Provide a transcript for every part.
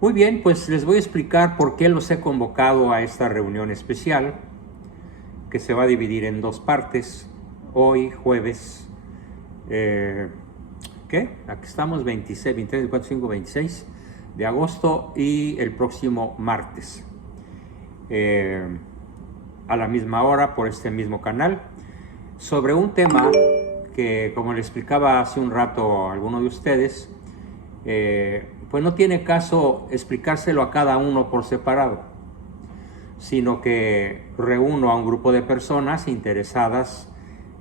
Muy bien, pues les voy a explicar por qué los he convocado a esta reunión especial, que se va a dividir en dos partes. Hoy, jueves, Aquí estamos, 26, 23, 24, 25, 26 de agosto, y el próximo martes, a la misma hora, por este mismo canal, sobre un tema que, como le explicaba hace un rato a alguno de ustedes, pues no tiene caso explicárselo a cada uno por separado, sino que reúno a un grupo de personas interesadas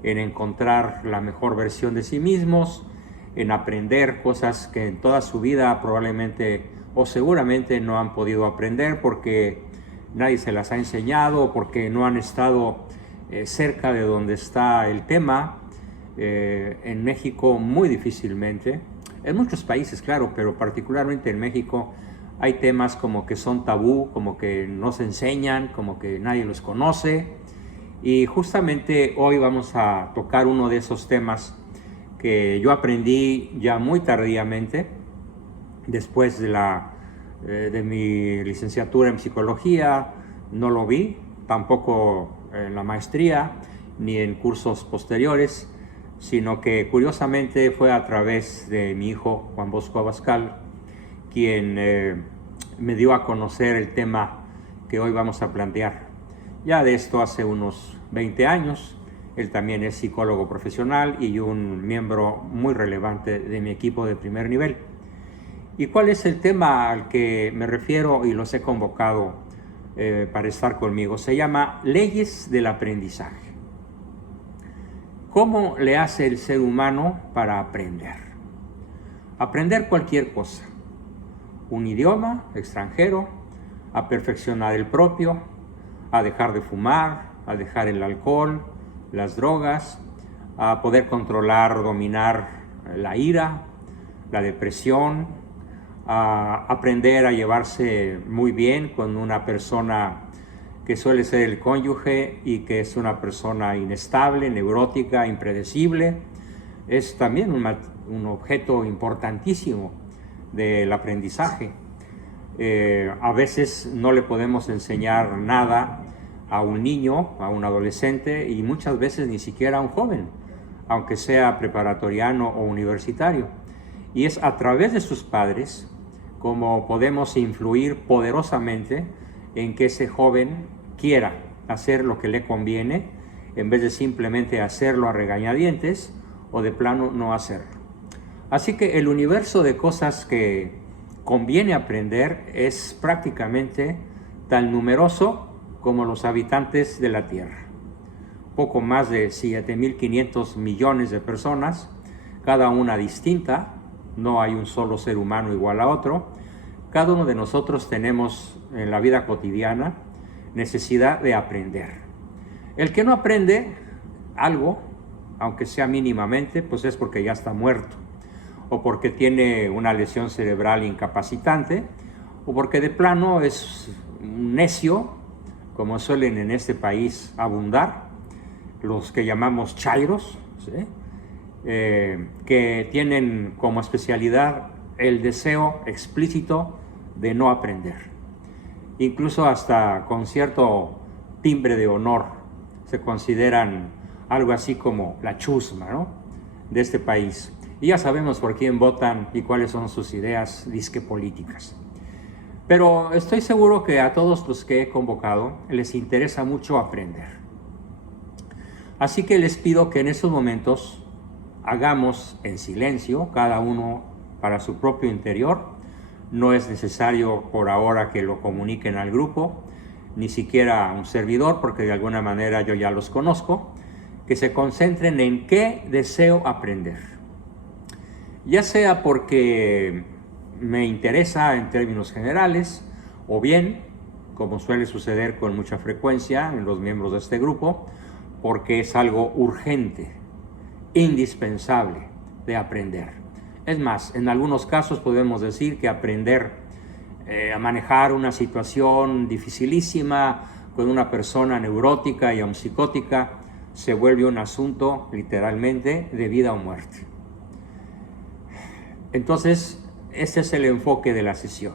en encontrar la mejor versión de sí mismos, en aprender cosas que en toda su vida probablemente o seguramente no han podido aprender porque nadie se las ha enseñado o porque no han estado cerca de donde está el tema. En México muy difícilmente, en muchos países claro, pero particularmente en México hay temas como que son tabú, como que no se enseñan, como que nadie los conoce, y justamente hoy vamos a tocar uno de esos temas que yo aprendí ya muy tardíamente, después de mi licenciatura en psicología. No lo vi, tampoco en la maestría, ni en cursos posteriores, sino que curiosamente fue a través de mi hijo Juan Bosco Abascal, quien me dio a conocer el tema que hoy vamos a plantear. Ya de esto hace unos 20 años, él también es psicólogo profesional y un miembro muy relevante de mi equipo de primer nivel. ¿Y cuál es el tema al que me refiero y los he convocado para estar conmigo? Se llama Leyes del Aprendizaje. ¿Cómo le hace el ser humano para aprender? Aprender cualquier cosa. Un idioma extranjero, a perfeccionar el propio, a dejar de fumar, a dejar el alcohol, las drogas, a poder controlar, dominar la ira, la depresión, a aprender a llevarse muy bien con una persona que suele ser el cónyuge y que es una persona inestable, neurótica, impredecible. Es también un objeto importantísimo del aprendizaje. A veces no le podemos enseñar nada a un niño, a un adolescente, y muchas veces ni siquiera a un joven, aunque sea preparatoriano o universitario. Y es a través de sus padres como podemos influir poderosamente en que ese joven quiera hacer lo que le conviene, en vez de simplemente hacerlo a regañadientes o de plano no hacerlo. Así que el universo de cosas que conviene aprender es prácticamente tan numeroso como los habitantes de la Tierra. Poco más de 7.500 millones de personas, cada una distinta. No hay un solo ser humano igual a otro. Cada uno de nosotros tenemos en la vida cotidiana necesidad de aprender. El que no aprende algo, aunque sea mínimamente, pues es porque ya está muerto, o porque tiene una lesión cerebral incapacitante, o porque de plano es un necio, como suelen en este país abundar, los que llamamos chairos, ¿sí? Que tienen como especialidad el deseo explícito de no aprender. Incluso hasta con cierto timbre de honor se consideran algo así como la chusma, ¿no?, de este país. Y ya sabemos por quién votan y cuáles son sus ideas disque políticas. Pero estoy seguro que a todos los que he convocado les interesa mucho aprender. Así que les pido que en estos momentos hagamos en silencio, cada uno para su propio interior. No es necesario por ahora que lo comuniquen al grupo, ni siquiera a un servidor, porque de alguna manera yo ya los conozco. Que se concentren en qué deseo aprender. Ya sea porque me interesa en términos generales, o bien, como suele suceder con mucha frecuencia en los miembros de este grupo, porque es algo urgente, indispensable de aprender. Es más, en algunos casos podemos decir que aprender a manejar una situación dificilísima con una persona neurótica y aun psicótica se vuelve un asunto literalmente de vida o muerte. Entonces, este es el enfoque de la sesión.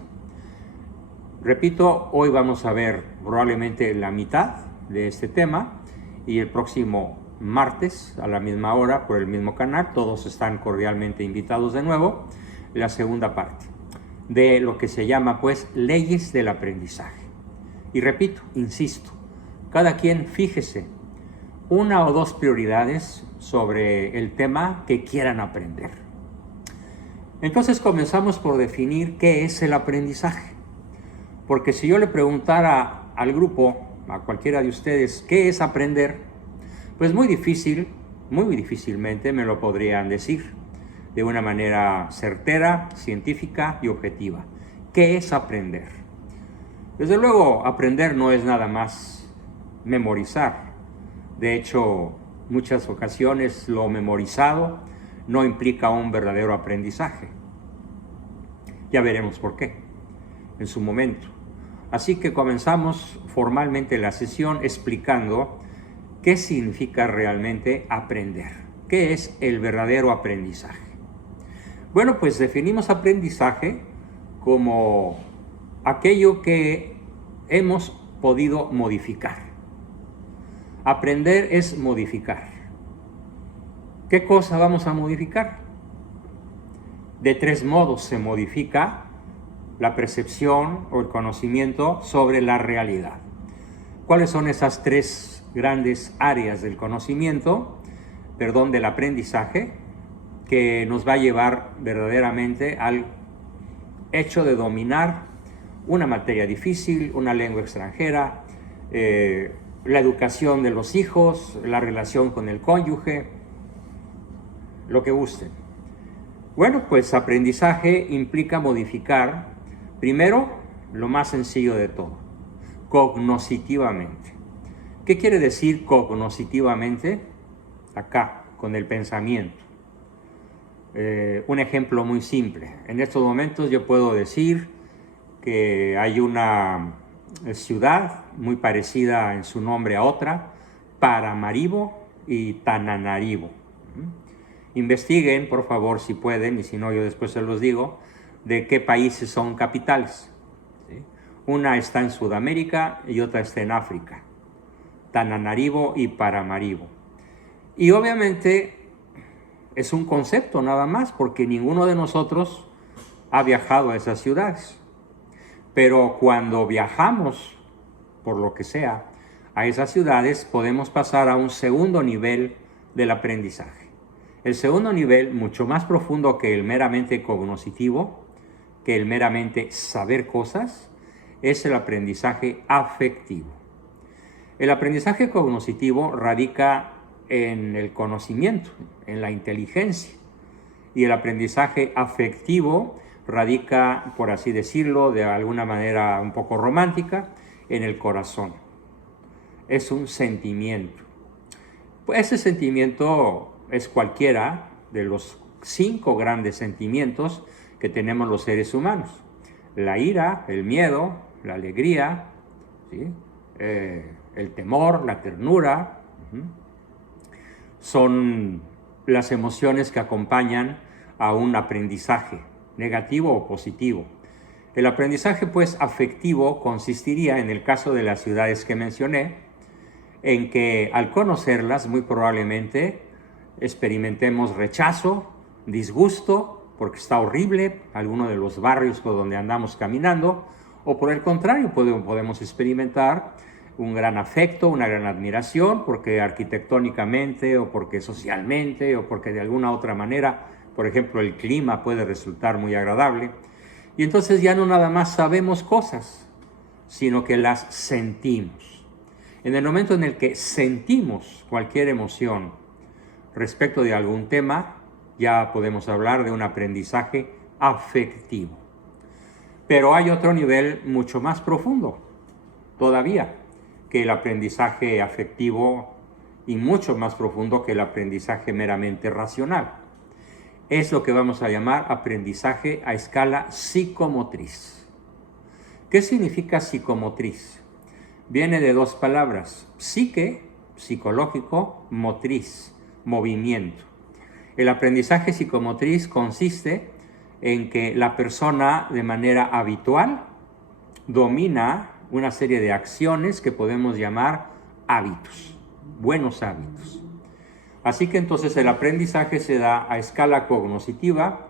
Repito, hoy vamos a ver probablemente la mitad de este tema y el próximo martes a la misma hora por el mismo canal, todos están cordialmente invitados de nuevo, la segunda parte de lo que se llama pues leyes del aprendizaje. Y repito, insisto, cada quien fíjese una o dos prioridades sobre el tema que quieran aprender. Entonces comenzamos por definir qué es el aprendizaje. Porque si yo le preguntara al grupo, a cualquiera de ustedes, ¿qué es aprender? Pues muy difícilmente me lo podrían decir de una manera certera, científica y objetiva. ¿Qué es aprender? Desde luego, aprender no es nada más memorizar. De hecho, muchas ocasiones lo memorizado no implica un verdadero aprendizaje. Ya veremos por qué en su momento. Así que comenzamos formalmente la sesión explicando qué significa realmente aprender. ¿Qué es el verdadero aprendizaje? Bueno, pues definimos aprendizaje como aquello que hemos podido modificar. Aprender es modificar. ¿Qué cosa vamos a modificar? De tres modos se modifica la percepción o el conocimiento sobre la realidad. ¿Cuáles son esas tres grandes áreas del conocimiento, del aprendizaje, que nos va a llevar verdaderamente al hecho de dominar una materia difícil, una lengua extranjera, la educación de los hijos, la relación con el cónyuge, lo que gusten? Bueno, pues aprendizaje implica modificar primero, lo más sencillo de todo, cognoscitivamente. ¿Qué quiere decir cognoscitivamente? Acá, con el pensamiento. Un ejemplo muy simple. En estos momentos yo puedo decir que hay una ciudad muy parecida en su nombre a otra, Paramaribo y Tananarivo. Investiguen, por favor, si pueden, y si no, yo después se los digo, de qué países son capitales. ¿Sí? Una está en Sudamérica y otra está en África, Tananarivo y Paramaribo. Y obviamente es un concepto nada más, porque ninguno de nosotros ha viajado a esas ciudades. Pero cuando viajamos, por lo que sea, a esas ciudades, podemos pasar a un segundo nivel del aprendizaje. El segundo nivel, mucho más profundo que el meramente cognoscitivo, que el meramente saber cosas, es el aprendizaje afectivo. El aprendizaje cognoscitivo radica en el conocimiento, en la inteligencia, y el aprendizaje afectivo radica, por así decirlo, de alguna manera un poco romántica, en el corazón. Es un sentimiento. Pues ese sentimiento es cualquiera de los 5 grandes sentimientos que tenemos los seres humanos: la ira, el miedo, la alegría, ¿sí? El temor, la ternura. Son las emociones que acompañan a un aprendizaje, negativo o positivo. El aprendizaje pues afectivo consistiría, en el caso de las ciudades que mencioné, en que al conocerlas muy probablemente experimentemos rechazo, disgusto, porque está horrible alguno de los barrios por donde andamos caminando, o por el contrario podemos experimentar un gran afecto, una gran admiración, porque arquitectónicamente o porque socialmente o porque de alguna otra manera, por ejemplo, el clima puede resultar muy agradable. Y entonces ya no nada más sabemos cosas, sino que las sentimos. En el momento en el que sentimos cualquier emoción respecto de algún tema, ya podemos hablar de un aprendizaje afectivo. Pero hay otro nivel mucho más profundo todavía que el aprendizaje afectivo, y mucho más profundo que el aprendizaje meramente racional. Es lo que vamos a llamar aprendizaje a escala psicomotriz. ¿Qué significa psicomotriz? Viene de 2 palabras: psique, psicológico, motriz, movimiento. El aprendizaje psicomotriz consiste en que la persona, de manera habitual, domina una serie de acciones que podemos llamar hábitos, buenos hábitos. Así que entonces el aprendizaje se da a escala cognoscitiva.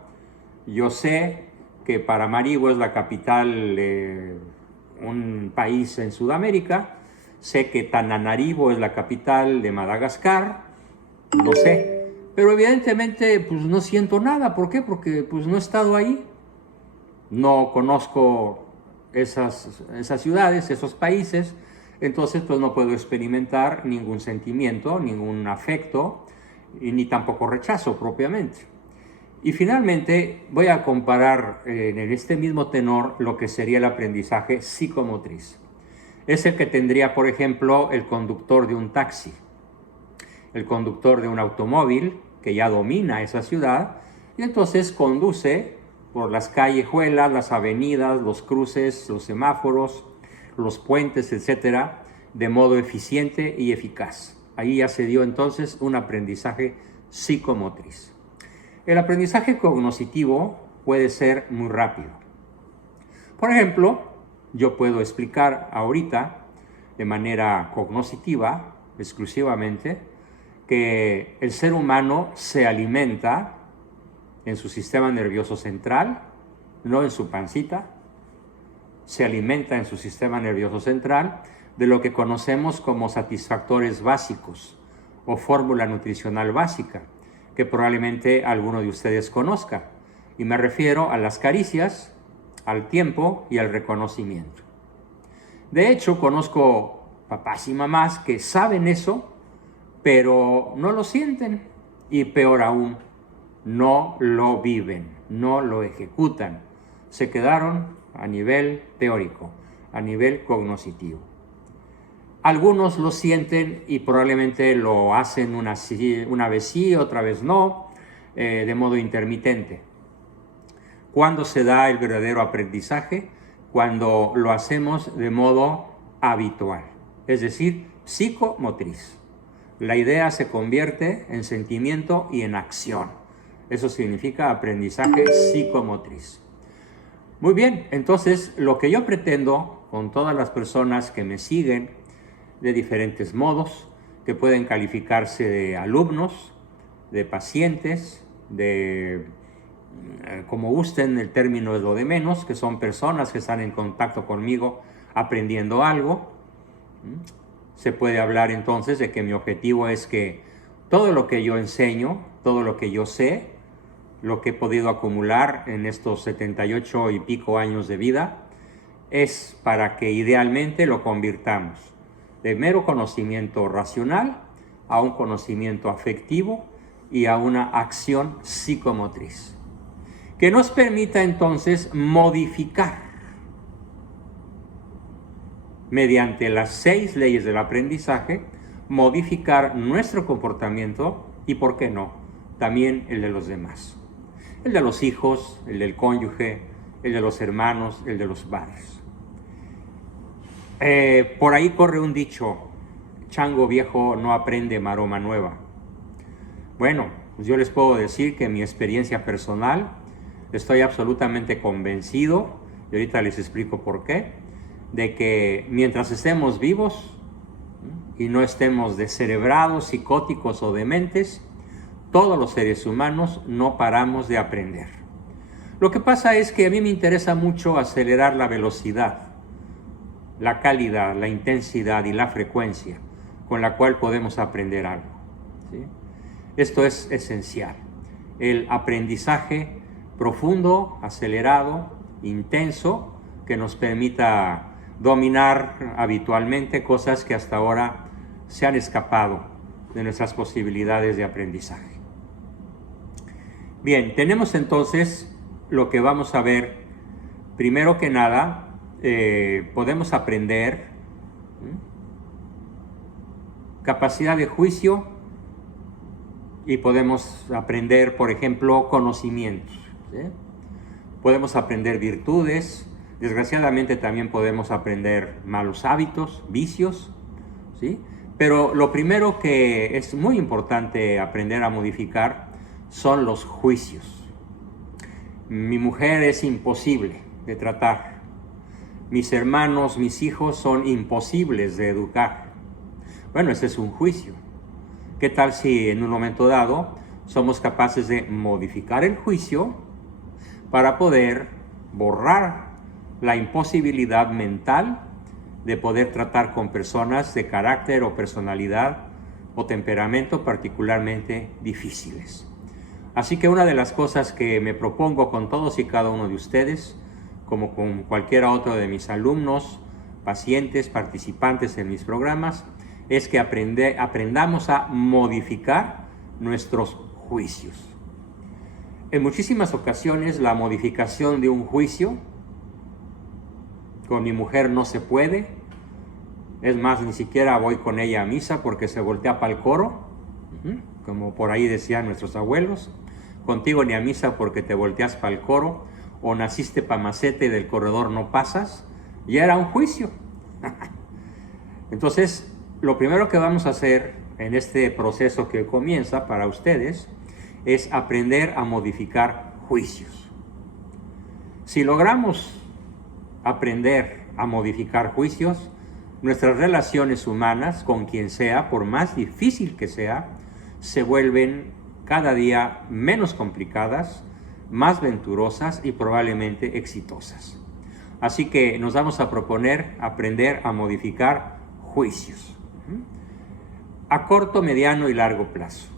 Yo sé que Paramaribo es la capital de un país en Sudamérica, sé que Tananarivo es la capital de Madagascar, no sé, pero evidentemente pues no siento nada. ¿Por qué? Porque pues no he estado ahí, no conozco esas ciudades, esos países, entonces pues no puedo experimentar ningún sentimiento, ningún afecto, y ni tampoco rechazo propiamente. Y finalmente voy a comparar en este mismo tenor lo que sería el aprendizaje psicomotriz. Es el que tendría, por ejemplo, el conductor de un taxi, el conductor de un automóvil que ya domina esa ciudad y entonces conduce por las callejuelas, las avenidas, los cruces, los semáforos, los puentes, etcétera, de modo eficiente y eficaz. Ahí ya se dio entonces un aprendizaje psicomotriz. El aprendizaje cognoscitivo puede ser muy rápido. Por ejemplo, yo puedo explicar ahorita de manera cognoscitiva, exclusivamente, que el ser humano se alimenta en su sistema nervioso central, no en su pancita, se alimenta en su sistema nervioso central de lo que conocemos como satisfactores básicos o fórmula nutricional básica, que probablemente alguno de ustedes conozca. Y me refiero a las caricias, al tiempo y al reconocimiento. De hecho, conozco papás y mamás que saben eso, pero no lo sienten y peor aún, no lo viven, no lo ejecutan. Se quedaron a nivel teórico, a nivel cognoscitivo. Algunos lo sienten y probablemente lo hacen una vez sí, otra vez no, de modo intermitente. ¿Cuándo se da el verdadero aprendizaje? Cuando lo hacemos de modo habitual, es decir, psicomotriz. La idea se convierte en sentimiento y en acción. Eso significa aprendizaje psicomotriz. Muy bien, entonces lo que yo pretendo con todas las personas que me siguen de diferentes modos, que pueden calificarse de alumnos, de pacientes, de como gusten, el término es lo de menos, que son personas que están en contacto conmigo aprendiendo algo. Se puede hablar entonces de que mi objetivo es que todo lo que yo enseño, todo lo que yo sé, lo que he podido acumular en estos 78 y pico años de vida, es para que idealmente lo convirtamos de mero conocimiento racional a un conocimiento afectivo y a una acción psicomotriz, que nos permita entonces modificar mediante las 6 leyes del aprendizaje, modificar nuestro comportamiento y, ¿por qué no?, también el de los demás. El de los hijos, el del cónyuge, el de los hermanos, el de los padres. Por ahí corre un dicho: chango viejo no aprende maroma nueva. Bueno, pues yo les puedo decir que en mi experiencia personal estoy absolutamente convencido, y ahorita les explico por qué, de que mientras estemos vivos y no estemos descerebrados, psicóticos o dementes, todos los seres humanos no paramos de aprender. Lo que pasa es que a mí me interesa mucho acelerar la velocidad, la calidad, la intensidad y la frecuencia con la cual podemos aprender algo, ¿sí? Esto es esencial. El aprendizaje profundo, acelerado, intenso, que nos permita dominar habitualmente cosas que hasta ahora se han escapado de nuestras posibilidades de aprendizaje. Bien, tenemos entonces lo que vamos a ver. Primero que nada, podemos aprender capacidad de juicio y podemos aprender, por ejemplo, conocimientos, ¿sí? Podemos aprender virtudes. Desgraciadamente también podemos aprender malos hábitos, vicios, ¿sí? Pero lo primero que es muy importante aprender a modificar son los juicios. Mi mujer es imposible de tratar. mis hermanos, mis hijos son imposibles de educar. Bueno, ese es un juicio. ¿Qué tal si en un momento dado somos capaces de modificar el juicio para poder borrar la imposibilidad mental de poder tratar con personas de carácter o personalidad o temperamento particularmente difíciles? Así que una de las cosas que me propongo con todos y cada uno de ustedes, como con cualquiera otro de mis alumnos, pacientes, participantes en mis programas, es que aprendamos a modificar nuestros juicios. En muchísimas ocasiones la modificación de un juicio, con mi mujer no se puede, es más, ni siquiera voy con ella a misa porque se voltea para el coro, como por ahí decían nuestros abuelos, contigo ni a misa porque te volteas para el coro, o naciste pa' macete y del corredor no pasas, ya era un juicio. Entonces, lo primero que vamos a hacer en este proceso que comienza para ustedes es aprender a modificar juicios. Si logramos aprender a modificar juicios, nuestras relaciones humanas con quien sea, por más difícil que sea, se vuelven cada día menos complicadas, más venturosas y probablemente exitosas. Así que nos vamos a proponer aprender a modificar juicios a corto, mediano y largo plazo.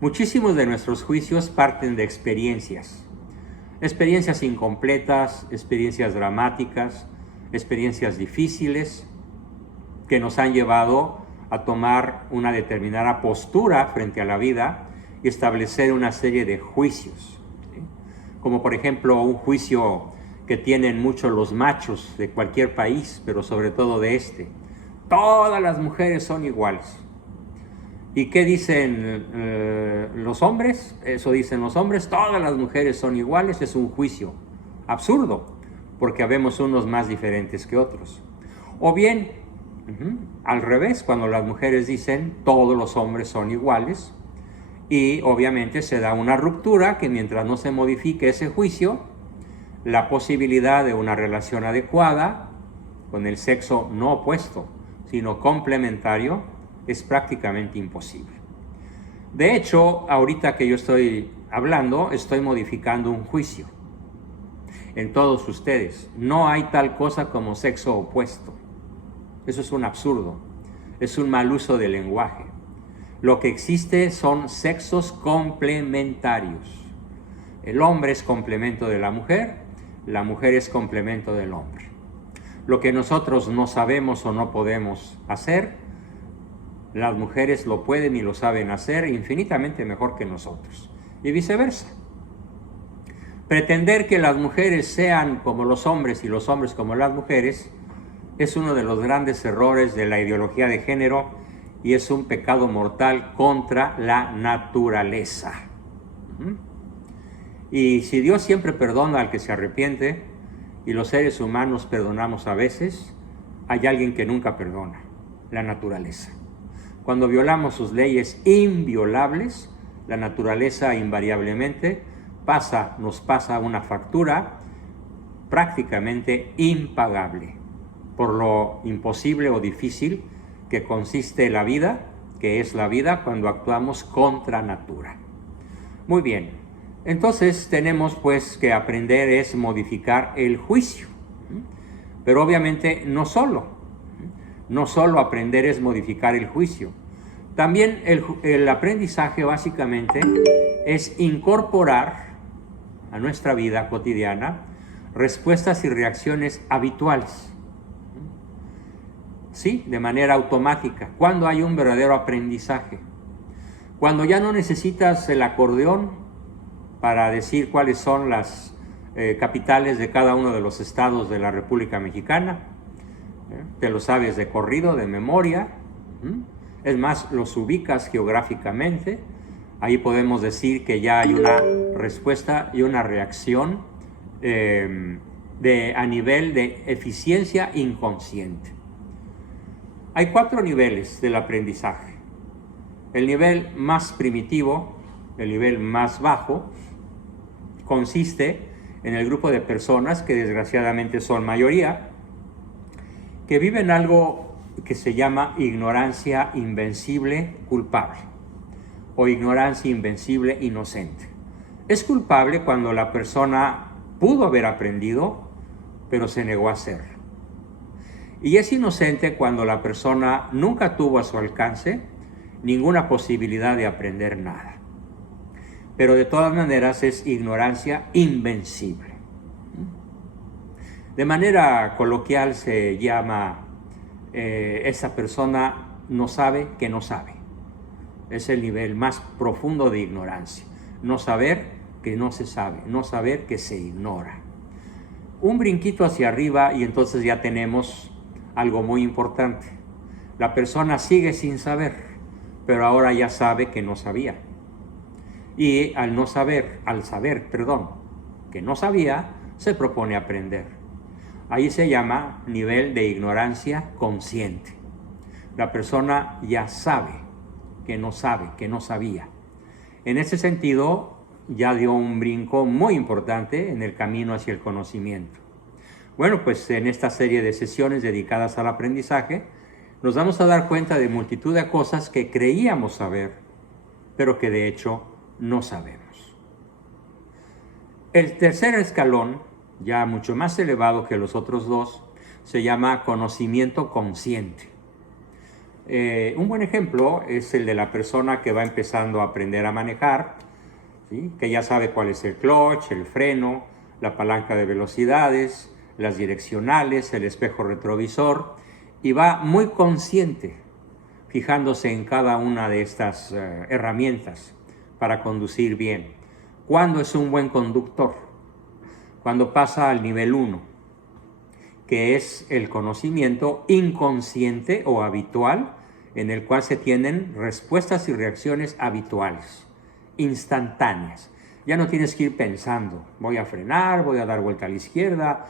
Muchísimos de nuestros juicios parten de experiencias incompletas, experiencias dramáticas, experiencias difíciles que nos han llevado a tomar una determinada postura frente a la vida y establecer una serie de juicios, ¿sí? Como por ejemplo un juicio que tienen muchos los machos de cualquier país, pero sobre todo de este: todas las mujeres son iguales. ¿Y qué dicen los hombres? Eso dicen los hombres: todas las mujeres son iguales. Es un juicio absurdo, porque habemos unos más diferentes que otros. O bien, al revés, cuando las mujeres dicen todos los hombres son iguales, y obviamente se da una ruptura que mientras no se modifique ese juicio, la posibilidad de una relación adecuada con el sexo no opuesto, sino complementario, es prácticamente imposible. De hecho, ahorita que yo estoy hablando, estoy modificando un juicio en todos ustedes. No hay tal cosa como sexo opuesto. Eso es un absurdo, es un mal uso del lenguaje. Lo que existe son sexos complementarios. El hombre es complemento de la mujer es complemento del hombre. Lo que nosotros no sabemos o no podemos hacer, las mujeres lo pueden y lo saben hacer infinitamente mejor que nosotros, y viceversa. Pretender que las mujeres sean como los hombres y los hombres como las mujeres es uno de los grandes errores de la ideología de género y es un pecado mortal contra la naturaleza. Y si Dios siempre perdona al que se arrepiente, y los seres humanos perdonamos a veces, hay alguien que nunca perdona: la naturaleza. Cuando violamos sus leyes inviolables, la naturaleza invariablemente nos pasa una factura prácticamente impagable por lo imposible o difícil que consiste la vida, que es la vida cuando actuamos contra natura. Muy bien, entonces tenemos pues que aprender es modificar el juicio, pero obviamente no solo aprender es modificar el juicio. También el aprendizaje básicamente es incorporar a nuestra vida cotidiana respuestas y reacciones habituales, ¿sí? De manera automática, cuando hay un verdadero aprendizaje. Cuando ya no necesitas el acordeón para decir cuáles son las capitales de cada uno de los estados de la República Mexicana, te lo sabes de corrido, de memoria, es más, los ubicas geográficamente. Ahí podemos decir que ya hay una respuesta y una reacción a nivel de eficiencia inconsciente. Hay 4 niveles del aprendizaje. El nivel más primitivo, el nivel más bajo, consiste en el grupo de personas que desgraciadamente son mayoría, que viven algo que se llama ignorancia invencible culpable o ignorancia invencible inocente. Es culpable cuando la persona pudo haber aprendido, pero se negó a hacerlo. Y es inocente cuando la persona nunca tuvo a su alcance ninguna posibilidad de aprender nada. Pero de todas maneras es ignorancia invencible. De manera coloquial se llama esa persona no sabe que no sabe. Es el nivel más profundo de ignorancia. No saber que no se sabe, no saber que se ignora. Un brinquito hacia arriba y entonces ya tenemos algo muy importante. La persona sigue sin saber, pero ahora ya sabe que no sabía. Y al saber que no sabía, se propone aprender. Ahí se llama nivel de ignorancia consciente. La persona ya sabe, que no sabía. En ese sentido, ya dio un brinco muy importante en el camino hacia el conocimiento. Bueno, pues en esta serie de sesiones dedicadas al aprendizaje, nos vamos a dar cuenta de multitud de cosas que creíamos saber, pero que de hecho no sabemos. El tercer escalón, ya mucho más elevado que los otros dos, se llama conocimiento consciente. Un buen ejemplo es el de la persona que va empezando a aprender a manejar, ¿sí? Que ya sabe cuál es el clutch, el freno, la palanca de velocidades, las direccionales, el espejo retrovisor, y va muy consciente, fijándose en cada una de estas herramientas para conducir bien. ¿Cuándo es un buen conductor? Cuando pasa al nivel 1, que es el conocimiento inconsciente o habitual, en el cual se tienen respuestas y reacciones habituales, instantáneas. Ya no tienes que ir pensando, voy a frenar, voy a dar vuelta a la izquierda,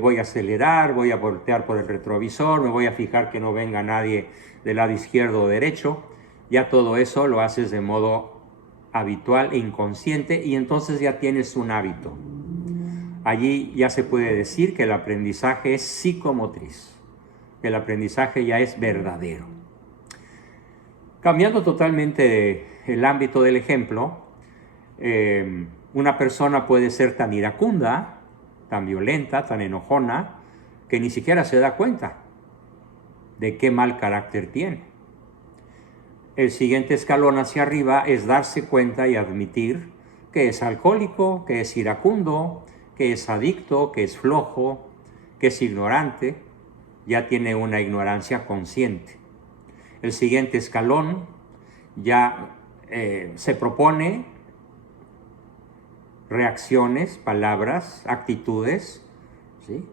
voy a acelerar, voy a voltear por el retrovisor, me voy a fijar que no venga nadie del lado izquierdo o derecho. Ya todo eso lo haces de modo habitual e inconsciente y entonces ya tienes un hábito. Allí ya se puede decir que el aprendizaje es psicomotriz, que el aprendizaje ya es verdadero. Cambiando totalmente el ámbito del ejemplo, una persona puede ser tan iracunda, tan violenta, tan enojona, que ni siquiera se da cuenta de qué mal carácter tiene. El siguiente escalón hacia arriba es darse cuenta y admitir que es alcohólico, que es iracundo, que es adicto, que es flojo, que es ignorante. Ya tiene una ignorancia consciente. El siguiente escalón ya se propone reacciones, palabras, actitudes, ¿sí?,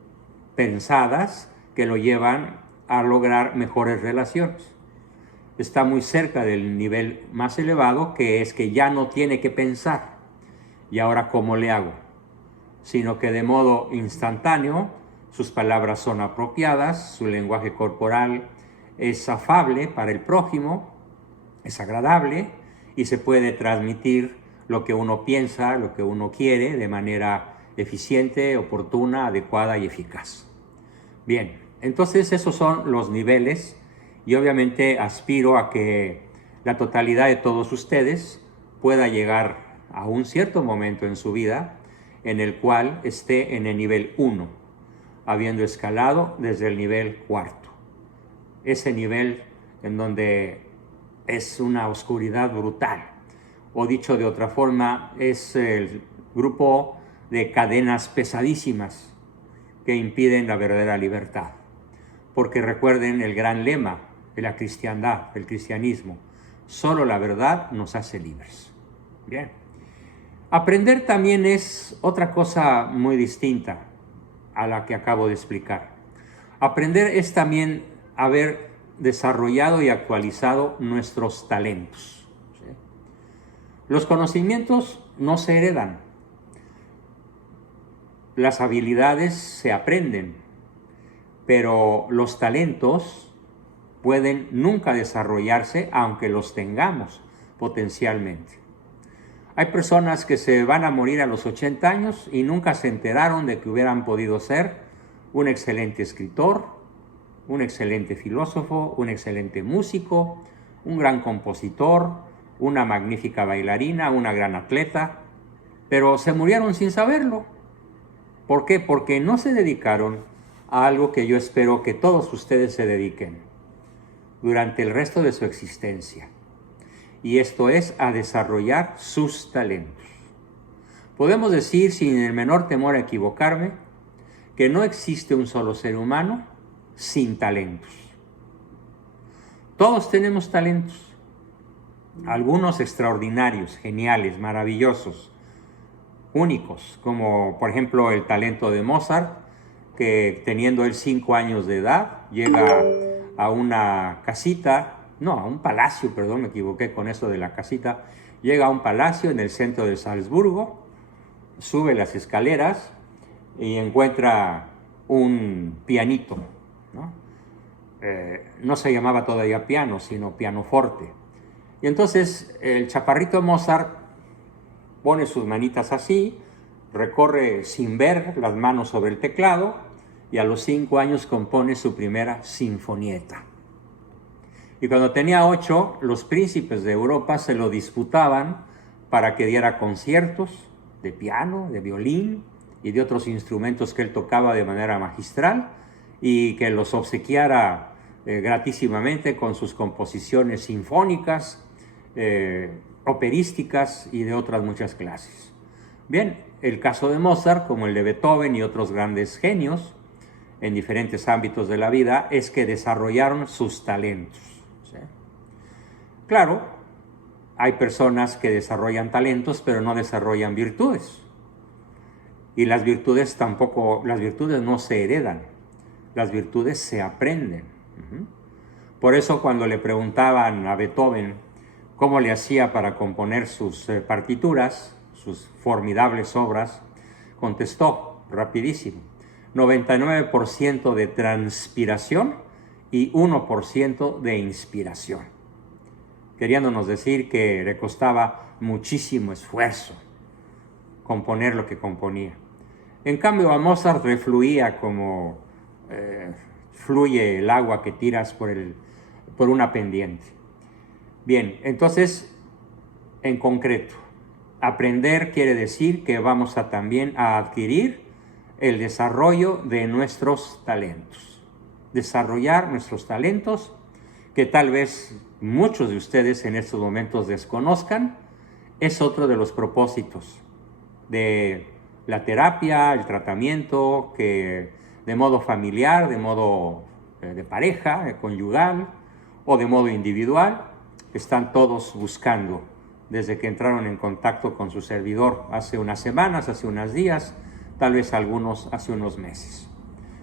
pensadas que lo llevan a lograr mejores relaciones. Está muy cerca del nivel más elevado, que es que ya no tiene que pensar. ¿Y ahora cómo le hago? Sino que de modo instantáneo sus palabras son apropiadas, su lenguaje corporal es afable para el prójimo, es agradable y se puede transmitir lo que uno piensa, lo que uno quiere de manera eficiente, oportuna, adecuada y eficaz. Bien, entonces esos son los niveles y obviamente aspiro a que la totalidad de todos ustedes pueda llegar a un cierto momento en su vida en el cual esté en el nivel 1, habiendo escalado desde el nivel 4. Ese nivel en donde es una oscuridad brutal, o dicho de otra forma, es el grupo de cadenas pesadísimas que impiden la verdadera libertad. Porque recuerden el gran lema de la cristiandad, del cristianismo: solo la verdad nos hace libres. Bien. Aprender también es otra cosa muy distinta a la que acabo de explicar. Aprender es también haber desarrollado y actualizado nuestros talentos, ¿sí? Los conocimientos no se heredan. Las habilidades se aprenden, pero los talentos pueden nunca desarrollarse aunque los tengamos potencialmente. Hay personas que se van a morir a los 80 años y nunca se enteraron de que hubieran podido ser un excelente escritor, un excelente filósofo, un excelente músico, un gran compositor, una magnífica bailarina, una gran atleta, pero se murieron sin saberlo. ¿Por qué? Porque no se dedicaron a algo que yo espero que todos ustedes se dediquen durante el resto de su existencia. Y esto es a desarrollar sus talentos. Podemos decir, sin el menor temor a equivocarme, que no existe un solo ser humano sin talentos. Todos tenemos talentos, algunos extraordinarios, geniales, maravillosos, únicos, como por ejemplo el talento de Mozart, que teniendo él 5 años de edad, llega a una casita, no, a un palacio, perdón, me equivoqué con eso de la casita, llega a un palacio en el centro de Salzburgo, sube las escaleras y encuentra un pianito, ¿no? No se llamaba todavía piano, sino pianoforte. Y entonces el chaparrito Mozart pone sus manitas así, recorre sin ver las manos sobre el teclado y a los 5 años compone su primera sinfonieta. Y cuando tenía 8, los príncipes de Europa se lo disputaban para que diera conciertos de piano, de violín y de otros instrumentos que él tocaba de manera magistral y que los obsequiara gratísimamente con sus composiciones sinfónicas, operísticas y de otras muchas clases. Bien, el caso de Mozart, como el de Beethoven y otros grandes genios en diferentes ámbitos de la vida, es que desarrollaron sus talentos, ¿sí? Claro, hay personas que desarrollan talentos pero no desarrollan virtudes. Y las virtudes no se heredan, las virtudes se aprenden. Por eso cuando le preguntaban a Beethoven cómo le hacía para componer sus partituras, sus formidables obras, contestó rapidísimo: 99% de transpiración y 1% de inspiración, queriéndonos decir que le costaba muchísimo esfuerzo componer lo que componía. En cambio a Mozart le fluía como fluye el agua que tiras por una pendiente. Bien, entonces, en concreto, aprender quiere decir que vamos también a adquirir el desarrollo de nuestros talentos. Desarrollar nuestros talentos que tal vez muchos de ustedes en estos momentos desconozcan, es otro de los propósitos de la terapia, el tratamiento, que de modo familiar, de modo de pareja, conyugal o de modo individual, están todos buscando desde que entraron en contacto con su servidor hace unas semanas, hace unos días, tal vez algunos hace unos meses.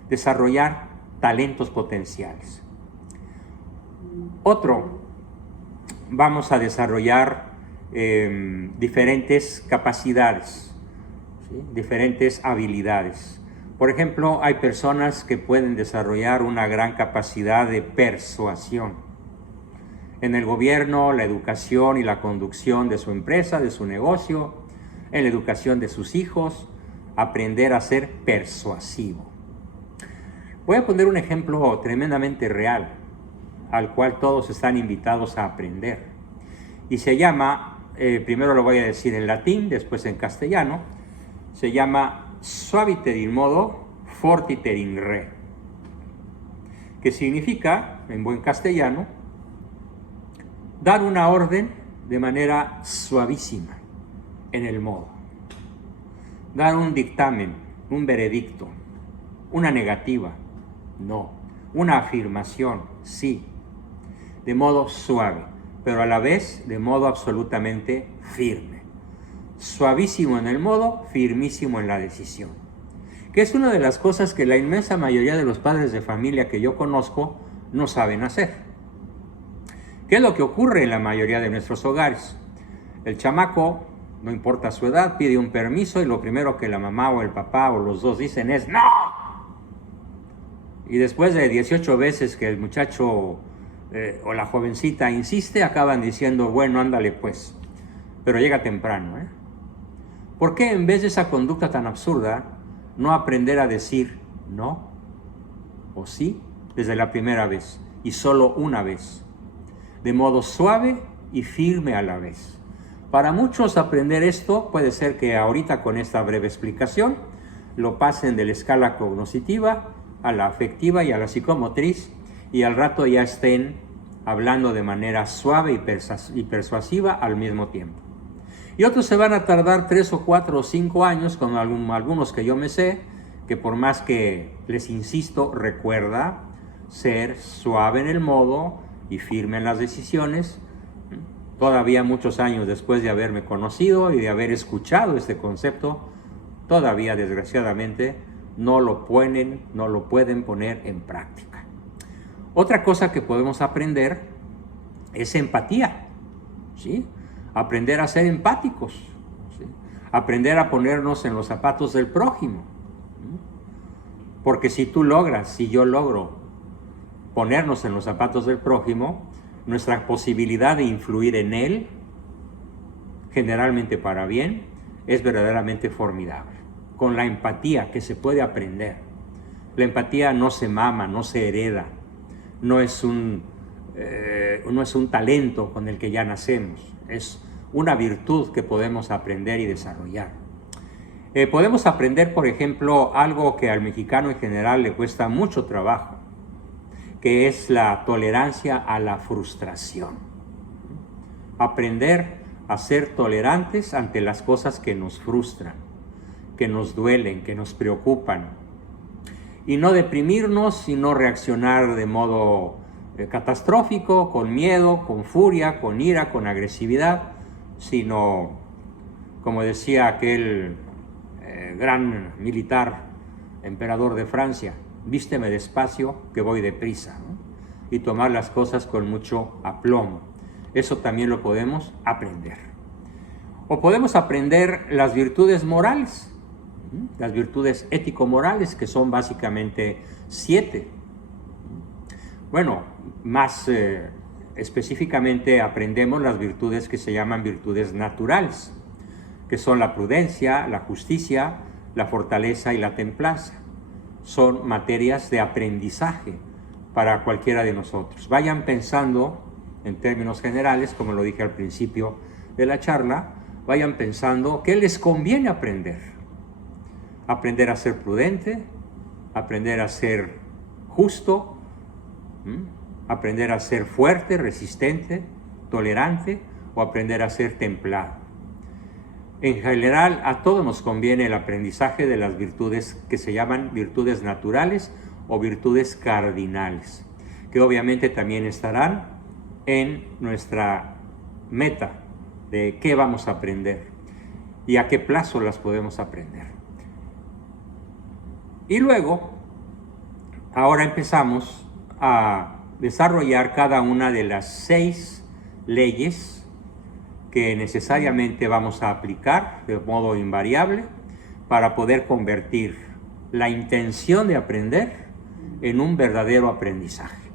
Desarrollar talentos potenciales. Otro, vamos a desarrollar diferentes capacidades, ¿sí? Diferentes habilidades. Por ejemplo, hay personas que pueden desarrollar una gran capacidad de persuasión en el gobierno, la educación y la conducción de su empresa, de su negocio, en la educación de sus hijos, aprender a ser persuasivo. Voy a poner un ejemplo tremendamente real, al cual todos están invitados a aprender. Y se llama, primero lo voy a decir en latín, después en castellano, se llama suaviter in modo, fortiter in re, que significa, en buen castellano, dar una orden de manera suavísima en el modo, dar un dictamen, un veredicto, una negativa, no, una afirmación, sí, de modo suave, pero a la vez de modo absolutamente firme. Suavísimo en el modo, firmísimo en la decisión, que es una de las cosas que la inmensa mayoría de los padres de familia que yo conozco no saben hacer. ¿Qué es lo que ocurre en la mayoría de nuestros hogares? El chamaco, no importa su edad, pide un permiso y lo primero que la mamá o el papá o los dos dicen es ¡no! Y después de 18 veces que el muchacho o la jovencita insiste, acaban diciendo, bueno, ándale pues, pero llega temprano, ¿eh? ¿Por qué en vez de esa conducta tan absurda, no aprender a decir no o sí desde la primera vez y solo una vez, de modo suave y firme a la vez. Para muchos aprender esto puede ser que ahorita con esta breve explicación lo pasen de la escala cognitiva a la afectiva y a la psicomotriz y al rato ya estén hablando de manera suave y persuasiva al mismo tiempo. Y otros se van a tardar 3 o 4 o 5 años, con algunos que yo me sé, que por más que les insisto, recuerda ser suave en el modo y firme en las decisiones. Todavía muchos años después de haberme conocido y de haber escuchado este concepto, todavía desgraciadamente no lo pueden poner en práctica. Otra cosa que podemos aprender es empatía, ¿sí? Aprender a ser empáticos, ¿sí? Aprender a ponernos en los zapatos del prójimo. Porque si yo logro ponernos en los zapatos del prójimo, nuestra posibilidad de influir en él, generalmente para bien, es verdaderamente formidable. Con la empatía que se puede aprender. La empatía no se mama, no se hereda, no es un talento con el que ya nacemos, es una virtud que podemos aprender y desarrollar. Podemos aprender, por ejemplo, algo que al mexicano en general le cuesta mucho trabajo, que es la tolerancia a la frustración. Aprender a ser tolerantes ante las cosas que nos frustran, que nos duelen, que nos preocupan. Y no deprimirnos y no reaccionar de modo catastrófico, con miedo, con furia, con ira, con agresividad, sino, como decía aquel gran militar, emperador de Francia, vísteme despacio que voy deprisa, ¿no? Y tomar las cosas con mucho aplomo. Eso también lo podemos aprender. O podemos aprender las virtudes morales, las virtudes ético-morales, que son básicamente 7. Bueno, más específicamente aprendemos las virtudes que se llaman virtudes naturales, que son la prudencia, la justicia, la fortaleza y la templanza. Son materias de aprendizaje para cualquiera de nosotros. Vayan pensando en términos generales, como lo dije al principio de la charla, vayan pensando qué les conviene aprender. Aprender a ser prudente, aprender a ser justo, aprender a ser fuerte, resistente, tolerante, o aprender a ser templado. En general, a todos nos conviene el aprendizaje de las virtudes que se llaman virtudes naturales o virtudes cardinales, que obviamente también estarán en nuestra meta de qué vamos a aprender y a qué plazo las podemos aprender. Y luego, ahora empezamos a desarrollar cada una de las 6 leyes que necesariamente vamos a aplicar de modo invariable para poder convertir la intención de aprender en un verdadero aprendizaje.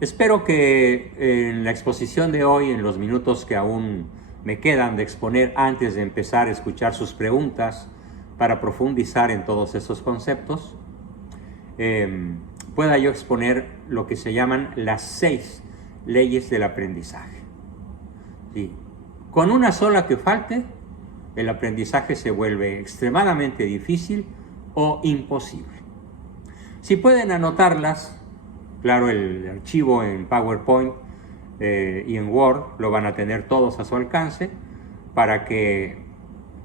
Espero que en la exposición de hoy, en los minutos que aún me quedan de exponer antes de empezar a escuchar sus preguntas para profundizar en todos esos conceptos, pueda yo exponer lo que se llaman las 6 leyes del aprendizaje. Sí. Con una sola que falte, el aprendizaje se vuelve extremadamente difícil o imposible. Si pueden anotarlas, claro, el archivo en PowerPoint y en Word lo van a tener todos a su alcance para que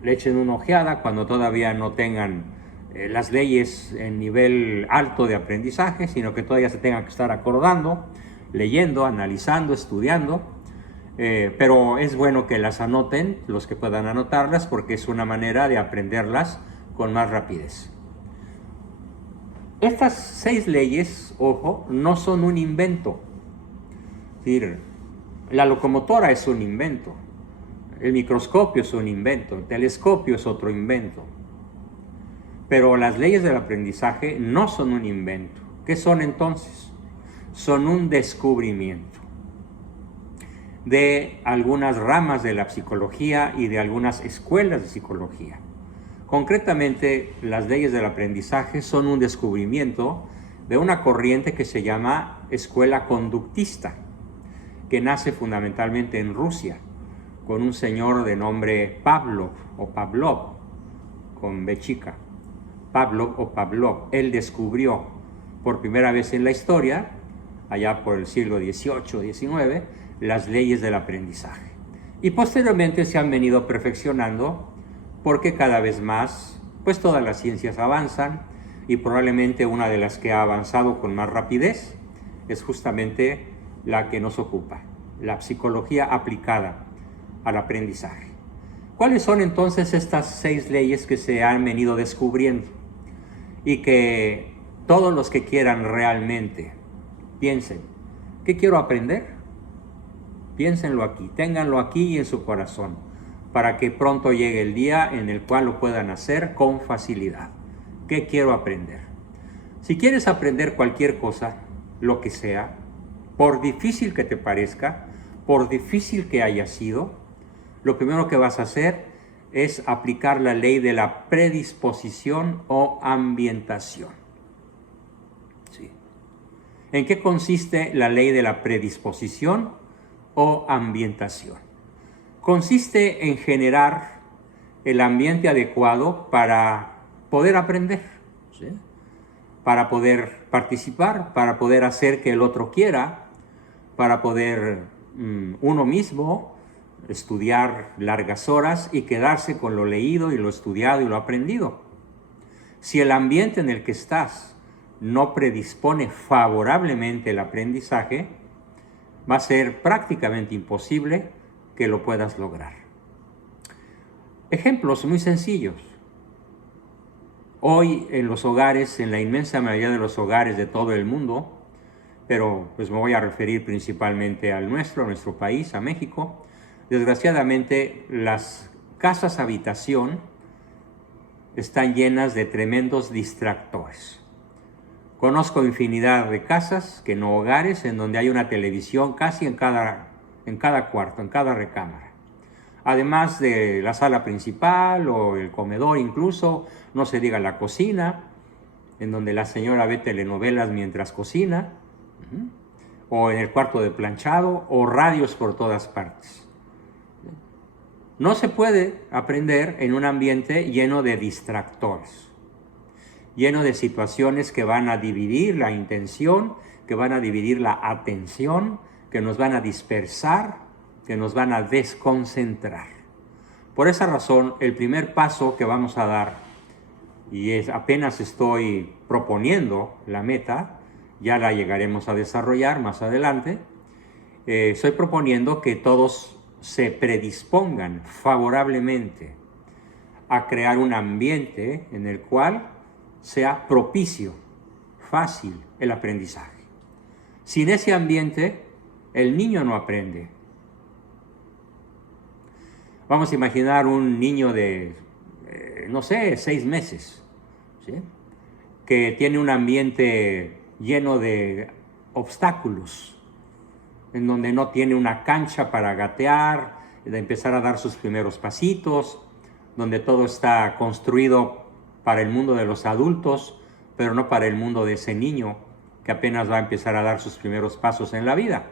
le echen una ojeada cuando todavía no tengan las leyes en nivel alto de aprendizaje, sino que todavía se tengan que estar acordando, leyendo, analizando, estudiando. Pero es bueno que las anoten, los que puedan anotarlas, porque es una manera de aprenderlas con más rapidez. Estas 6 leyes, ojo, no son un invento. Es decir, la locomotora es un invento, el microscopio es un invento, el telescopio es otro invento. Pero las leyes del aprendizaje no son un invento. ¿Qué son entonces? Son un descubrimiento de algunas ramas de la psicología y de algunas escuelas de psicología. Concretamente, las leyes del aprendizaje son un descubrimiento de una corriente que se llama escuela conductista, que nace fundamentalmente en Rusia, con un señor de nombre Pavlov o Pavlov, con B chica, Pavlov o Pavlov. Él descubrió por primera vez en la historia, allá por el siglo XVIII, XIX, las leyes del aprendizaje. Y posteriormente se han venido perfeccionando porque cada vez más, pues todas las ciencias avanzan, y probablemente una de las que ha avanzado con más rapidez es justamente la que nos ocupa, la psicología aplicada al aprendizaje. ¿Cuáles son entonces estas 6 leyes que se han venido descubriendo? Y que todos los que quieran realmente piensen, ¿qué quiero aprender? Piénsenlo aquí, ténganlo aquí en su corazón, para que pronto llegue el día en el cual lo puedan hacer con facilidad. ¿Qué quiero aprender? Si quieres aprender cualquier cosa, lo que sea, por difícil que te parezca, por difícil que haya sido, lo primero que vas a hacer es aplicar la ley de la predisposición o ambientación. ¿Sí? ¿En qué consiste la ley de la predisposición o ambientación? Consiste en generar el ambiente adecuado para poder aprender, ¿sí? Para poder participar, para poder hacer que el otro quiera, para poder uno mismo estudiar largas horas y quedarse con lo leído y lo estudiado y lo aprendido. Si el ambiente en el que estás no predispone favorablemente el aprendizaje, va a ser prácticamente imposible que lo puedas lograr. Ejemplos muy sencillos. Hoy en los hogares, en la inmensa mayoría de los hogares de todo el mundo, pero pues me voy a referir principalmente al nuestro, a nuestro país, a México, desgraciadamente las casas habitación están llenas de tremendos distractores. Conozco infinidad de casas, que no hogares, en donde hay una televisión casi en cada cuarto, en cada recámara. Además de la sala principal o el comedor incluso, no se diga la cocina, en donde la señora ve telenovelas mientras cocina, o en el cuarto de planchado, o radios por todas partes. No se puede aprender en un ambiente lleno de distractores, lleno de situaciones que van a dividir la intención, que van a dividir la atención, que nos van a dispersar, que nos van a desconcentrar. Por esa razón, el primer paso que vamos a dar, y apenas estoy proponiendo la meta, ya la llegaremos a desarrollar más adelante, estoy proponiendo que todos se predispongan favorablemente a crear un ambiente en el cual sea propicio, fácil el aprendizaje. Sin ese ambiente, el niño no aprende. Vamos a imaginar un niño de, 6 meses, ¿sí? Que tiene un ambiente lleno de obstáculos, en donde no tiene una cancha para gatear, de empezar a dar sus primeros pasitos, donde todo está construido para el mundo de los adultos, pero no para el mundo de ese niño que apenas va a empezar a dar sus primeros pasos en la vida.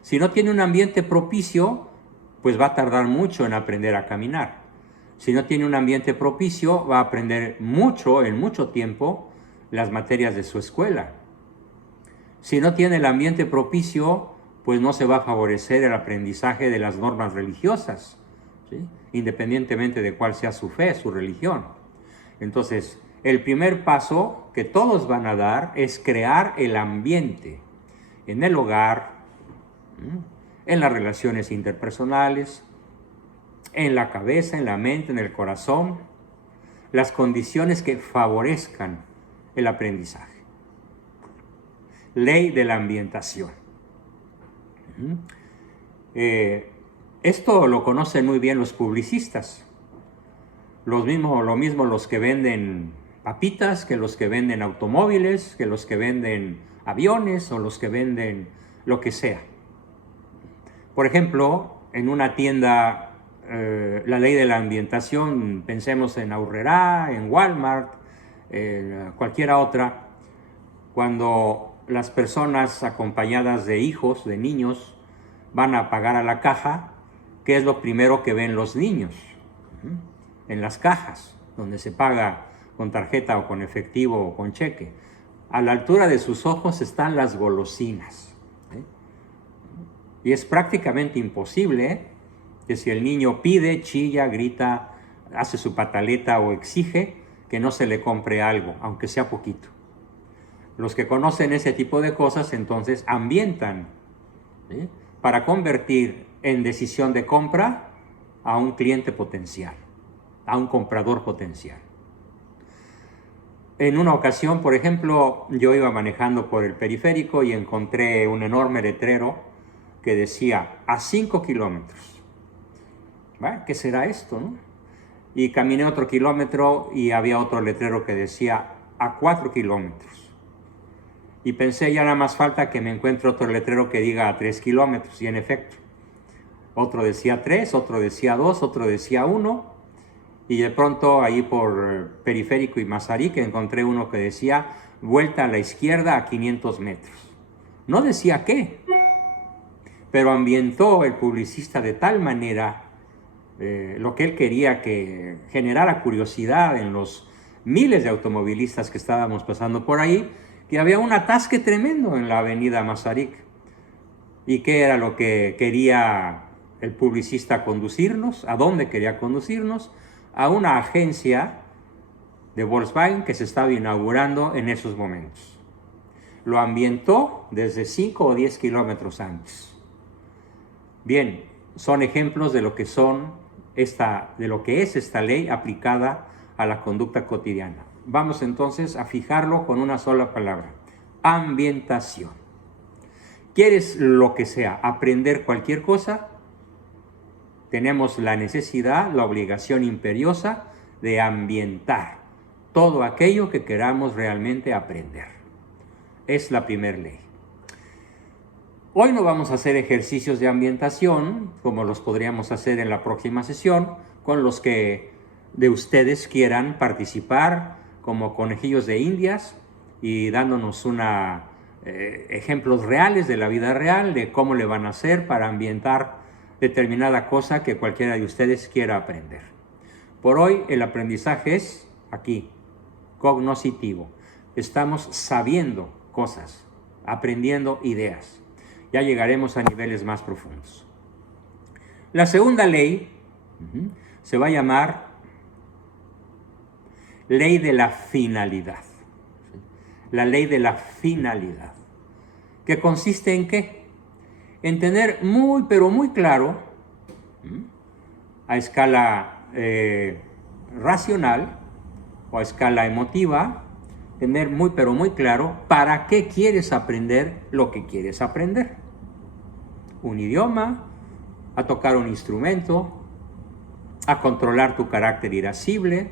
Si no tiene un ambiente propicio, pues va a tardar mucho en aprender a caminar. Si no tiene un ambiente propicio, va a aprender mucho, en mucho tiempo, las materias de su escuela. Si no tiene el ambiente propicio, pues no se va a favorecer el aprendizaje de las normas religiosas, ¿sí? Independientemente de cuál sea su fe, su religión. Entonces, el primer paso que todos van a dar es crear el ambiente en el hogar, en las relaciones interpersonales, en la cabeza, en la mente, en el corazón, las condiciones que favorezcan el aprendizaje. Ley de la ambientación. Esto lo conocen muy bien los publicistas. Lo mismo los que venden papitas, que los que venden automóviles, que los que venden aviones o los que venden lo que sea. Por ejemplo, en una tienda, la ley de la ambientación, pensemos en Aurrerá, en Walmart, cualquiera otra, Cuando las personas acompañadas de hijos, de niños, van a pagar a la caja, ¿qué es lo primero que ven los niños? En las cajas, donde se paga con tarjeta o con efectivo o con cheque. A la altura de sus ojos están las golosinas. Y es prácticamente imposible que si el niño pide, chilla, grita, hace su pataleta o exige, que no se le compre algo, aunque sea poquito. Los que conocen ese tipo de cosas entonces ambientan, ¿sí?, para convertir en decisión de compra a un cliente potencial, a un comprador potencial. En una ocasión, por ejemplo, yo iba manejando por el periférico y encontré un enorme letrero que decía a 5 kilómetros. ¿Qué será esto, no? Y caminé otro kilómetro y había otro letrero que decía a 4 kilómetros. Y pensé, ya nada más falta que me encuentre otro letrero que diga a 3 kilómetros. Y en efecto, otro decía 3, otro decía 2, otro decía 1. Y de pronto ahí por Periférico y Mazarik encontré uno que decía vuelta a la izquierda a 500 metros. No decía qué, pero ambientó el publicista de tal manera lo que él quería, que generara curiosidad en los miles de automovilistas que estábamos pasando por ahí, que había un atasque tremendo en la avenida Mazarik. ¿Y qué era lo que quería el publicista conducirnos? ¿A dónde quería conducirnos? A una agencia de Volkswagen que se estaba inaugurando en esos momentos. Lo ambientó desde 5 o 10 kilómetros antes. Bien, son ejemplos de lo que es esta ley aplicada a la conducta cotidiana. Vamos entonces a fijarlo con una sola palabra: ambientación. ¿Quieres lo que sea, aprender cualquier cosa? Tenemos la necesidad, la obligación imperiosa de ambientar todo aquello que queramos realmente aprender. Es la primera ley. Hoy no vamos a hacer ejercicios de ambientación, como los podríamos hacer en la próxima sesión, con los que de ustedes quieran participar como conejillos de indias y dándonos ejemplos reales de la vida real, de cómo le van a hacer para ambientar determinada cosa que cualquiera de ustedes quiera aprender. Por hoy el aprendizaje es aquí, cognoscitivo. Estamos sabiendo cosas, aprendiendo ideas. Ya llegaremos a niveles más profundos. La segunda ley se va a llamar ley de la finalidad. La ley de la finalidad. ¿Que consiste en qué? En tener muy, pero muy claro, a escala racional o a escala emotiva, tener muy, pero muy claro para qué quieres aprender lo que quieres aprender. Un idioma, a tocar un instrumento, a controlar tu carácter irascible,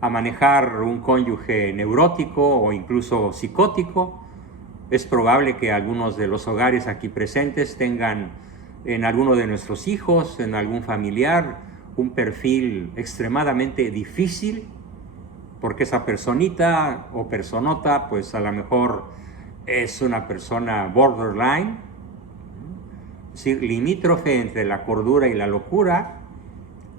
a manejar un cónyuge neurótico o incluso psicótico. Es probable que algunos de los hogares aquí presentes tengan en alguno de nuestros hijos, en algún familiar, un perfil extremadamente difícil, porque esa personita o personota, pues a lo mejor es una persona borderline, es decir, limítrofe entre la cordura y la locura,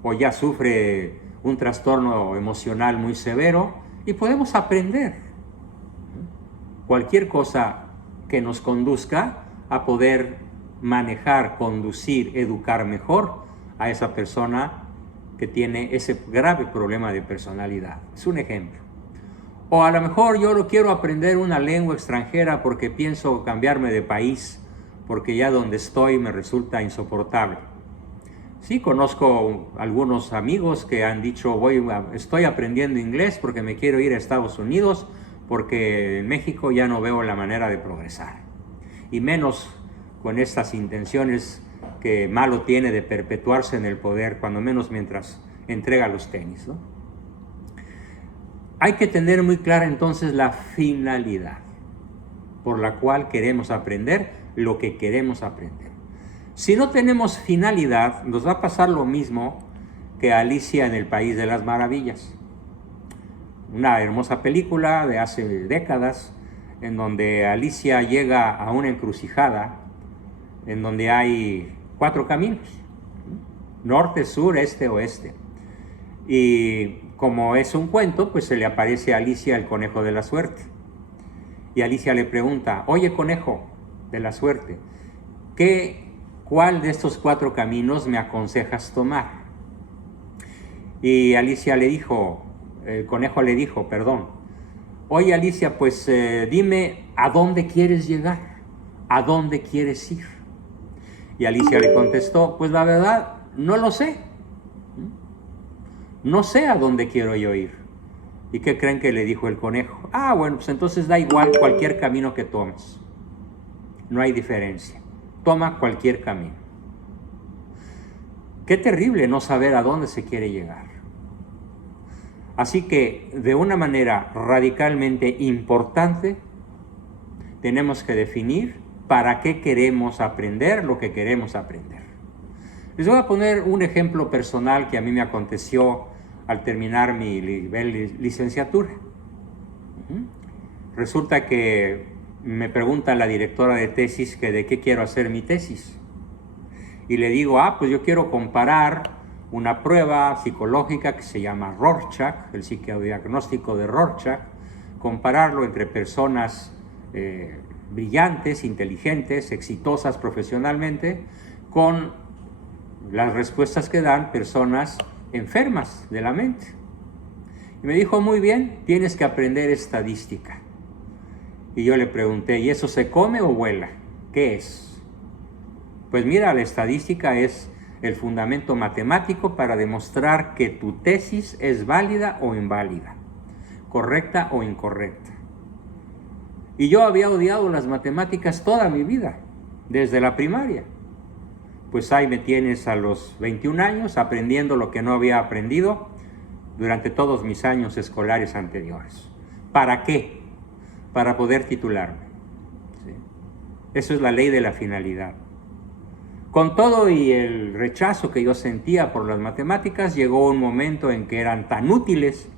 o ya sufre un trastorno emocional muy severo, y podemos aprender cualquier cosa que nos conduzca a poder manejar, conducir, educar mejor a esa persona que tiene ese grave problema de personalidad. Es un ejemplo. O a lo mejor yo quiero aprender una lengua extranjera porque pienso cambiarme de país, porque ya donde estoy me resulta insoportable. Sí, conozco algunos amigos que han dicho, estoy aprendiendo inglés porque me quiero ir a Estados Unidos, porque en México ya no veo la manera de progresar. Y menos con estas intenciones que malo tiene de perpetuarse en el poder, cuando menos mientras entrega los tenis, ¿no? Hay que tener muy clara entonces la finalidad por la cual queremos aprender lo que queremos aprender. Si no tenemos finalidad, nos va a pasar lo mismo que a Alicia en el País de las Maravillas. Una hermosa película de hace décadas en donde Alicia llega a una encrucijada en donde hay 4 caminos: norte, sur, este, oeste. Y como es un cuento, pues se le aparece a Alicia el conejo de la suerte. Y Alicia le pregunta: oye, conejo de la suerte, ¿cuál de estos 4 caminos me aconsejas tomar? Y Alicia le dijo, el conejo le dijo, perdón: oye, Alicia, pues dime a dónde quieres llegar, a dónde quieres ir. Y Alicia le contestó: pues la verdad, no lo sé. No sé a dónde quiero yo ir. ¿Y qué creen que le dijo el conejo? Ah, bueno, pues entonces da igual cualquier camino que tomes. No hay diferencia. Toma cualquier camino. Qué terrible no saber a dónde se quiere llegar. Así que, de una manera radicalmente importante, tenemos que definir para qué queremos aprender lo que queremos aprender. Les voy a poner un ejemplo personal que a mí me aconteció al terminar mi licenciatura. Resulta que me pregunta la directora de tesis que de qué quiero hacer mi tesis. Y le digo: pues yo quiero comparar una prueba psicológica que se llama Rorschach, el psicodiagnóstico de Rorschach, compararlo entre personas brillantes, inteligentes, exitosas profesionalmente, con las respuestas que dan personas enfermas de la mente. Y me dijo: muy bien, tienes que aprender estadística. Y yo le pregunté: ¿y eso se come o vuela? ¿Qué es? Pues mira, la estadística es el fundamento matemático para demostrar que tu tesis es válida o inválida, correcta o incorrecta. Y yo había odiado las matemáticas toda mi vida, desde la primaria. Pues ahí me tienes a los 21 años aprendiendo lo que no había aprendido durante todos mis años escolares anteriores. ¿Para qué? Para poder titularme. ¿Sí? Eso es la ley de la finalidad. Con todo y el rechazo que yo sentía por las matemáticas, llegó un momento en que eran tan útiles,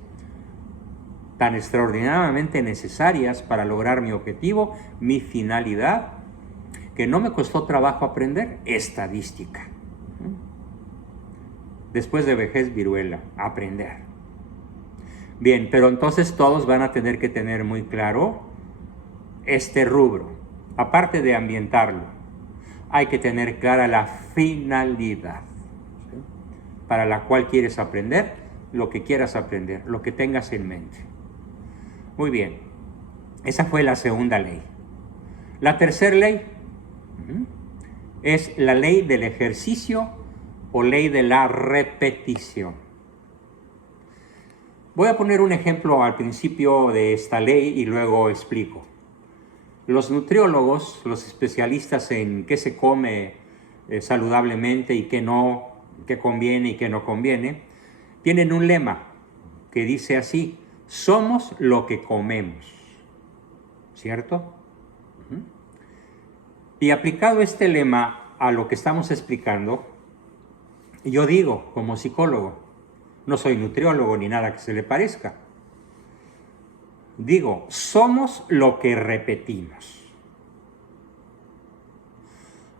tan extraordinariamente necesarias para lograr mi objetivo, mi finalidad, que no me costó trabajo aprender estadística. Después de vejez, viruela, aprender. Bien, pero entonces todos van a tener que tener muy claro este rubro. Aparte de ambientarlo, hay que tener clara la finalidad, ¿sí?, para la cual quieres aprender, lo que quieras aprender, lo que tengas en mente. Muy bien, esa fue la segunda ley. La tercera ley es la ley del ejercicio o ley de la repetición. Voy a poner un ejemplo al principio de esta ley y luego explico. Los nutriólogos, los especialistas en qué se come saludablemente y qué no, qué conviene y qué no conviene, tienen un lema que dice así: somos lo que comemos. ¿Cierto? Y aplicado este lema a lo que estamos explicando, yo digo, como psicólogo, no soy nutriólogo ni nada que se le parezca, digo, somos lo que repetimos.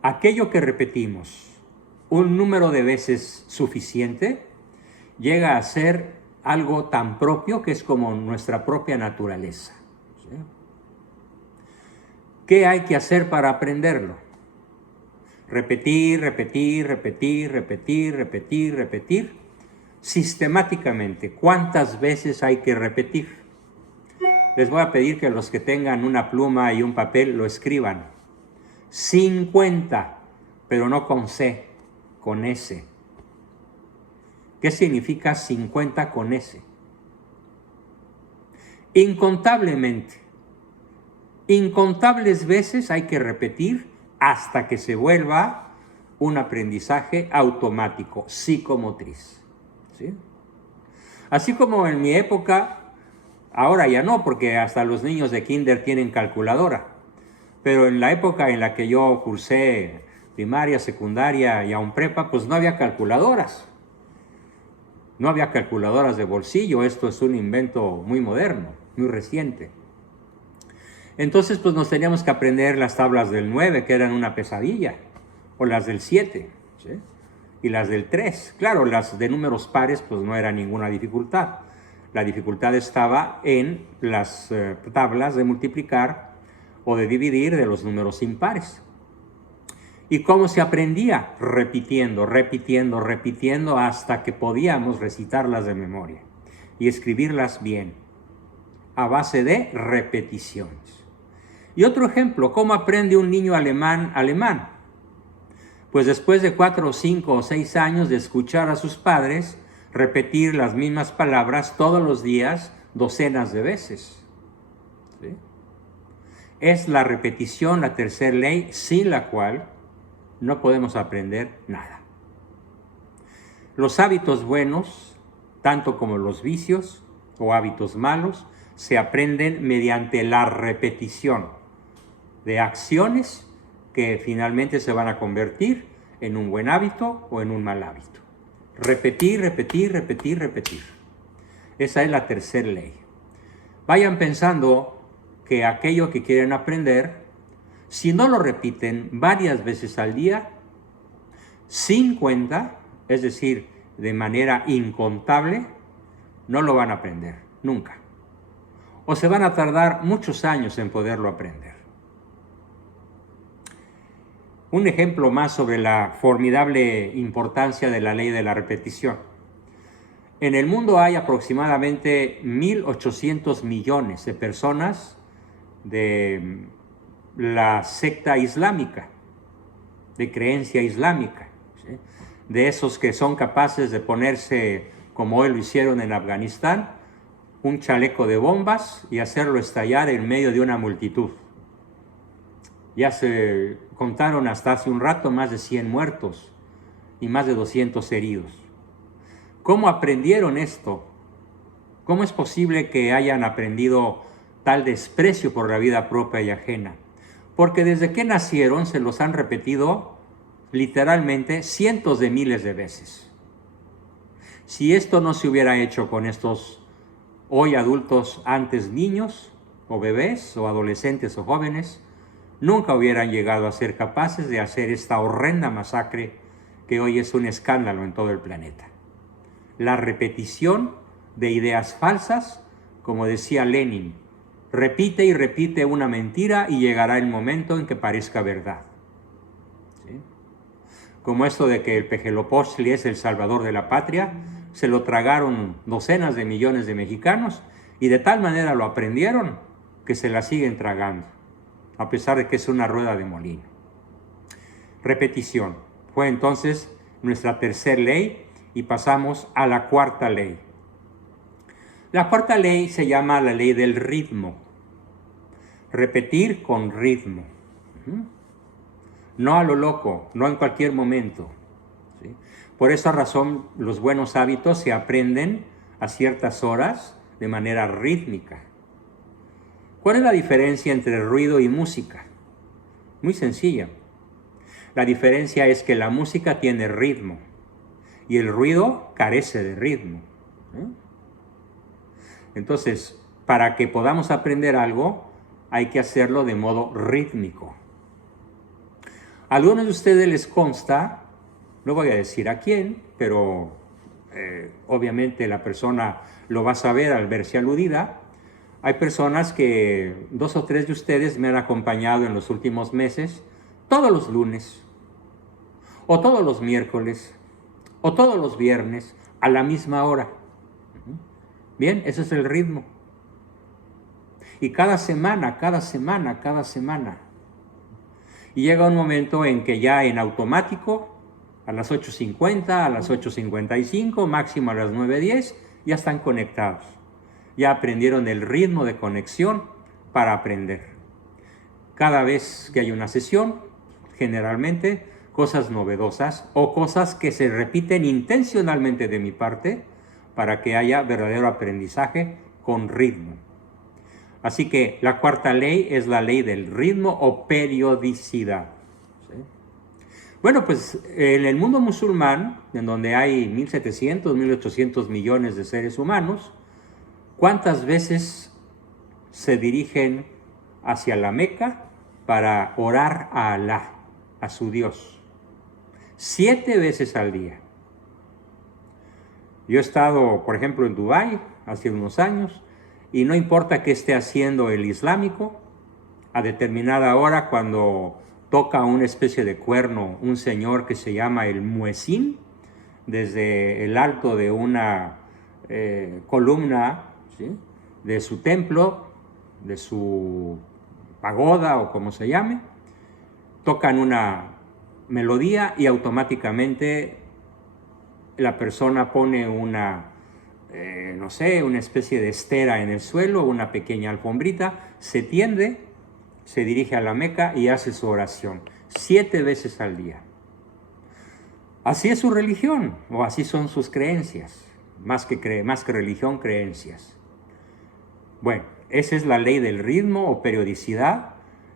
Aquello que repetimos un número de veces suficiente llega a ser algo tan propio que es como nuestra propia naturaleza. ¿Sí? ¿Qué hay que hacer para aprenderlo? Repetir, repetir, repetir, repetir, repetir, repetir, sistemáticamente. ¿Cuántas veces hay que repetir? Les voy a pedir que los que tengan una pluma y un papel lo escriban. 50, pero no con C, con S. ¿Qué significa 50 con S? Incontablemente. Incontables veces hay que repetir hasta que se vuelva un aprendizaje automático, psicomotriz. ¿Sí? Así como en mi época, ahora ya no, porque hasta los niños de kinder tienen calculadora. Pero en la época en la que yo cursé primaria, secundaria y aún prepa, pues no había calculadoras. No había calculadoras de bolsillo. Esto es un invento muy moderno, muy reciente. Entonces, pues nos teníamos que aprender las tablas del 9, que eran una pesadilla, o las del 7, ¿sí? Y las del 3. Claro, las de números pares, pues no era ninguna dificultad. La dificultad estaba en las tablas de multiplicar o de dividir de los números impares. ¿Y cómo se aprendía? Repitiendo, repitiendo, repitiendo hasta que podíamos recitarlas de memoria y escribirlas bien, a base de repeticiones. Y otro ejemplo, ¿cómo aprende un niño alemán? Pues después de 4, 5 o 6 años de escuchar a sus padres repetir las mismas palabras todos los días, docenas de veces. ¿Sí? Es la repetición la tercera ley, sin la cual no podemos aprender nada. Los hábitos buenos, tanto como los vicios o hábitos malos, se aprenden mediante la repetición de acciones que finalmente se van a convertir en un buen hábito o en un mal hábito. Repetir, repetir, repetir, repetir. Esa es la tercera ley. Vayan pensando que aquello que quieren aprender, si no lo repiten varias veces al día, sin cuenta, es decir, de manera incontable, no lo van a aprender, nunca. O se van a tardar muchos años en poderlo aprender. Un ejemplo más sobre la formidable importancia de la ley de la repetición. En el mundo hay aproximadamente 1.800 millones de personas de la secta islámica, de creencia islámica, ¿sí? De esos que son capaces de ponerse, como hoy lo hicieron en Afganistán, un chaleco de bombas y hacerlo estallar en medio de una multitud. Ya se contaron hasta hace un rato más de 100 muertos y más de 200 heridos. ¿Cómo aprendieron esto? ¿Cómo es posible que hayan aprendido tal desprecio por la vida propia y ajena? Porque desde que nacieron se los han repetido literalmente cientos de miles de veces. Si esto no se hubiera hecho con estos hoy adultos, antes niños o bebés o adolescentes o jóvenes, nunca hubieran llegado a ser capaces de hacer esta horrenda masacre que hoy es un escándalo en todo el planeta. La repetición de ideas falsas, como decía Lenin, repite y repite una mentira y llegará el momento en que parezca verdad. ¿Sí? Como esto de que el Pejelopoztli es el salvador de la patria, se lo tragaron docenas de millones de mexicanos y de tal manera lo aprendieron que se la siguen tragando, a pesar de que es una rueda de molino. Repetición. Fue entonces nuestra tercera ley y pasamos a la cuarta ley. La cuarta ley se llama la ley del ritmo. Repetir con ritmo. No a lo loco, no en cualquier momento. ¿Sí? Por esa razón, los buenos hábitos se aprenden a ciertas horas de manera rítmica. ¿Cuál es la diferencia entre ruido y música? Muy sencilla. La diferencia es que la música tiene ritmo y el ruido carece de ritmo. Entonces, para que podamos aprender algo, hay que hacerlo de modo rítmico. A algunos de ustedes les consta, no voy a decir a quién, pero obviamente la persona lo va a saber al verse aludida. Hay personas que 2 o 3 de ustedes me han acompañado en los últimos meses, todos los lunes, o todos los miércoles, o todos los viernes, a la misma hora. Bien, ese es el ritmo. Y cada semana. Y llega un momento en que ya en automático, a las 8:50, a las 8:55, máximo a las 9:10, ya están conectados. Ya aprendieron el ritmo de conexión para aprender. Cada vez que hay una sesión, generalmente cosas novedosas o cosas que se repiten intencionalmente de mi parte para que haya verdadero aprendizaje con ritmo. Así que la cuarta ley es la ley del ritmo o periodicidad. ¿Sí? Bueno, pues en el mundo musulmán, en donde hay 1.700, 1.800 millones de seres humanos, ¿cuántas veces se dirigen hacia la Meca para orar a Alá, a su Dios, 7 veces al día. Yo he estado, por ejemplo, en Dubái hace unos años, y no importa qué esté haciendo el islámico, a determinada hora, cuando toca una especie de cuerno un señor que se llama el muezín, desde el alto de una columna, ¿sí?, de su templo, de su pagoda o como se llame, tocan una melodía y automáticamente la persona pone una, no sé, una especie de estera en el suelo, una pequeña alfombrita, se tiende, se dirige a la Meca y hace su oración 7 veces al día. Así es su religión, o así son sus creencias, más que religión, creencias. Bueno, esa es la ley del ritmo o periodicidad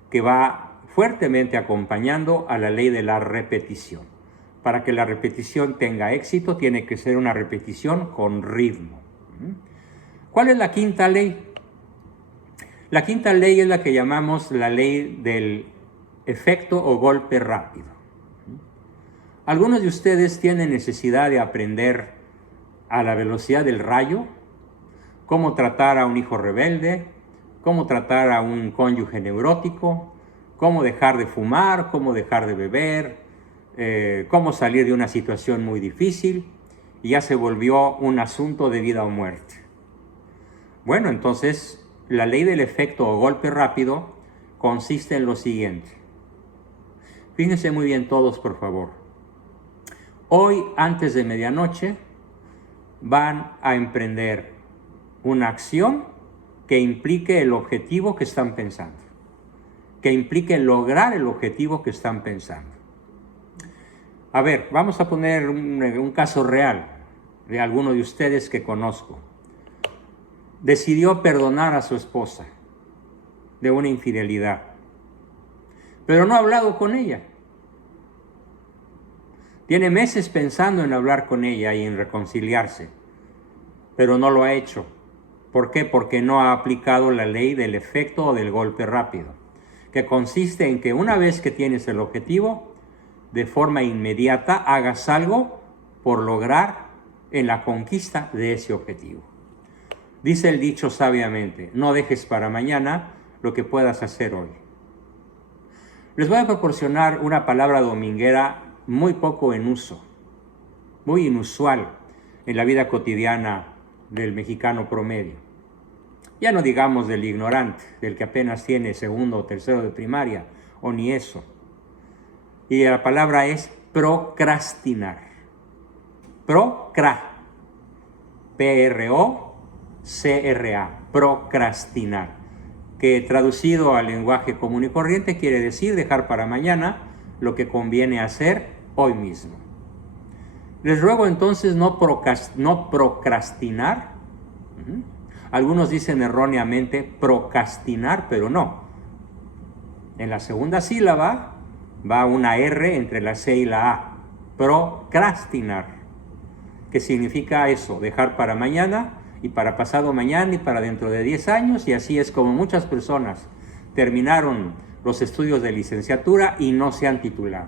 que va fuertemente acompañando a la ley de la repetición. Para que la repetición tenga éxito, tiene que ser una repetición con ritmo. ¿Cuál es la quinta ley? La quinta ley es la que llamamos la ley del efecto o golpe rápido. Algunos de ustedes tienen necesidad de aprender a la velocidad del rayo, cómo tratar a un hijo rebelde, cómo tratar a un cónyuge neurótico, cómo dejar de fumar, cómo dejar de beber, cómo salir de una situación muy difícil, y ya se volvió un asunto de vida o muerte. Bueno, entonces la ley del efecto o golpe rápido consiste en lo siguiente. Fíjense muy bien todos, por favor. Hoy, antes de medianoche, van a emprender una acción que implique el objetivo que están pensando, que implique lograr el objetivo que están pensando. A ver, vamos a poner un caso real de alguno de ustedes que conozco. Decidió perdonar a su esposa de una infidelidad, pero no ha hablado con ella. Tiene meses pensando en hablar con ella y en reconciliarse, pero no lo ha hecho. ¿Por qué? Porque no ha aplicado la ley del efecto o del golpe rápido, que consiste en que una vez que tienes el objetivo, de forma inmediata hagas algo por lograr en la conquista de ese objetivo. Dice el dicho sabiamente, no dejes para mañana lo que puedas hacer hoy. Les voy a proporcionar una palabra dominguera muy poco en uso, muy inusual en la vida cotidiana del mexicano promedio. Ya no digamos del ignorante, del que apenas tiene segundo o tercero de primaria, o ni eso. Y la palabra es procrastinar. P-R-O-C-R-A, procrastinar, que traducido al lenguaje común y corriente quiere decir dejar para mañana lo que conviene hacer hoy mismo. Les ruego entonces no procrastinar. Algunos dicen erróneamente procrastinar, pero no. En la segunda sílaba va una R entre la C y la A. Procrastinar. ¿Qué significa eso? Dejar para mañana y para pasado mañana y para dentro de 10 años. Y así es como muchas personas terminaron los estudios de licenciatura y no se han titulado.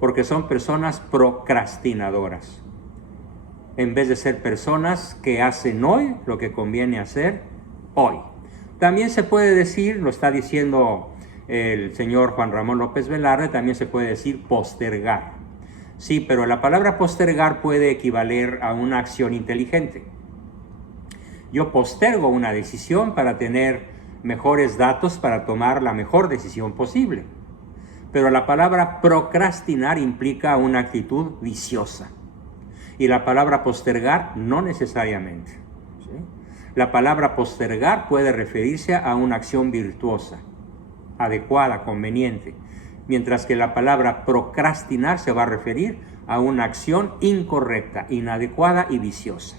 Porque son personas procrastinadoras. En vez de ser personas que hacen hoy lo que conviene hacer hoy. También se puede decir, lo está diciendo el señor Juan Ramón López Velarde, también se puede decir postergar. Sí, pero la palabra postergar puede equivaler a una acción inteligente. Yo postergo una decisión para tener mejores datos para tomar la mejor decisión posible. Pero la palabra procrastinar implica una actitud viciosa. Y la palabra postergar no necesariamente. ¿Sí? La palabra postergar puede referirse a una acción virtuosa, adecuada, conveniente, mientras que la palabra procrastinar se va a referir a una acción incorrecta, inadecuada y viciosa.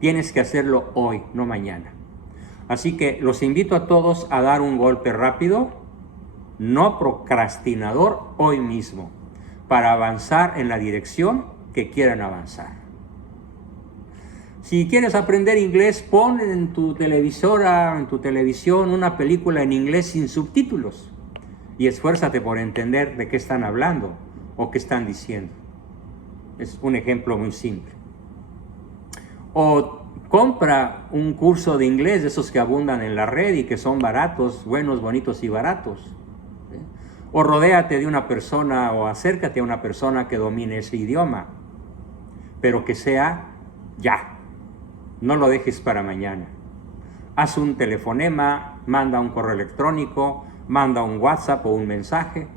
Tienes que hacerlo hoy, no mañana. Así que los invito a todos a dar un golpe rápido, no procrastinador, hoy mismo, para avanzar en la dirección que quieran avanzar. Si quieres aprender inglés, pon en tu televisora, en tu televisión, una película en inglés sin subtítulos y esfuérzate por entender de qué están hablando o qué están diciendo. Es un ejemplo muy simple. O compra un curso de inglés de esos que abundan en la red y que son baratos, buenos, bonitos y baratos. ¿Sí? O rodéate de una persona o acércate a una persona que domine ese idioma, pero que sea ya. No lo dejes para mañana. Haz un telefonema, manda un correo electrónico, manda un WhatsApp o un mensaje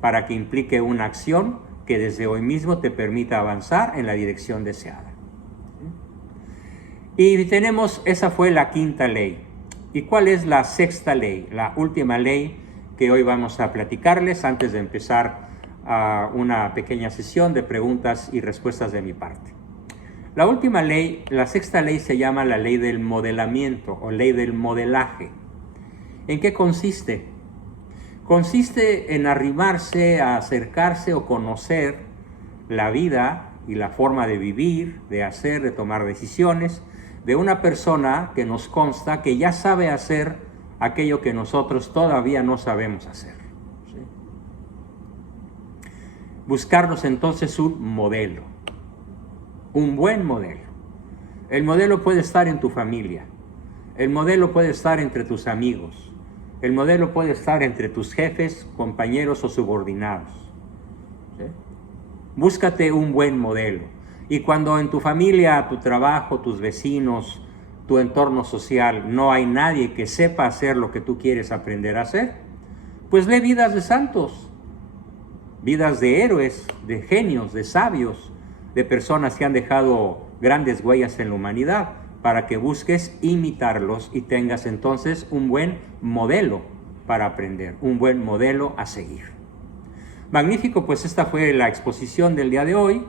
para que implique una acción que desde hoy mismo te permita avanzar en la dirección deseada. Y tenemos, esa fue la quinta ley. ¿Y cuál es la sexta ley? La última ley que hoy vamos a platicarles antes de empezar una pequeña sesión de preguntas y respuestas de mi parte. La última ley, la sexta ley, se llama la ley del modelamiento o ley del modelaje. ¿En qué consiste? Consiste en arrimarse, a acercarse o conocer la vida y la forma de vivir, de hacer, de tomar decisiones de una persona que nos consta que ya sabe hacer aquello que nosotros todavía no sabemos hacer. ¿Sí? Buscarnos entonces un modelo. Un buen modelo. El modelo puede estar en tu familia. El modelo puede estar entre tus amigos. El modelo puede estar entre tus jefes, compañeros o subordinados. ¿Sí? Búscate un buen modelo. Y cuando en tu familia, tu trabajo, tus vecinos, tu entorno social, no hay nadie que sepa hacer lo que tú quieres aprender a hacer, pues lee vidas de santos, vidas de héroes, de genios, de sabios, de personas que han dejado grandes huellas en la humanidad, para que busques imitarlos y tengas entonces un buen modelo para aprender, un buen modelo a seguir. Magnífico, pues esta fue la exposición del día de hoy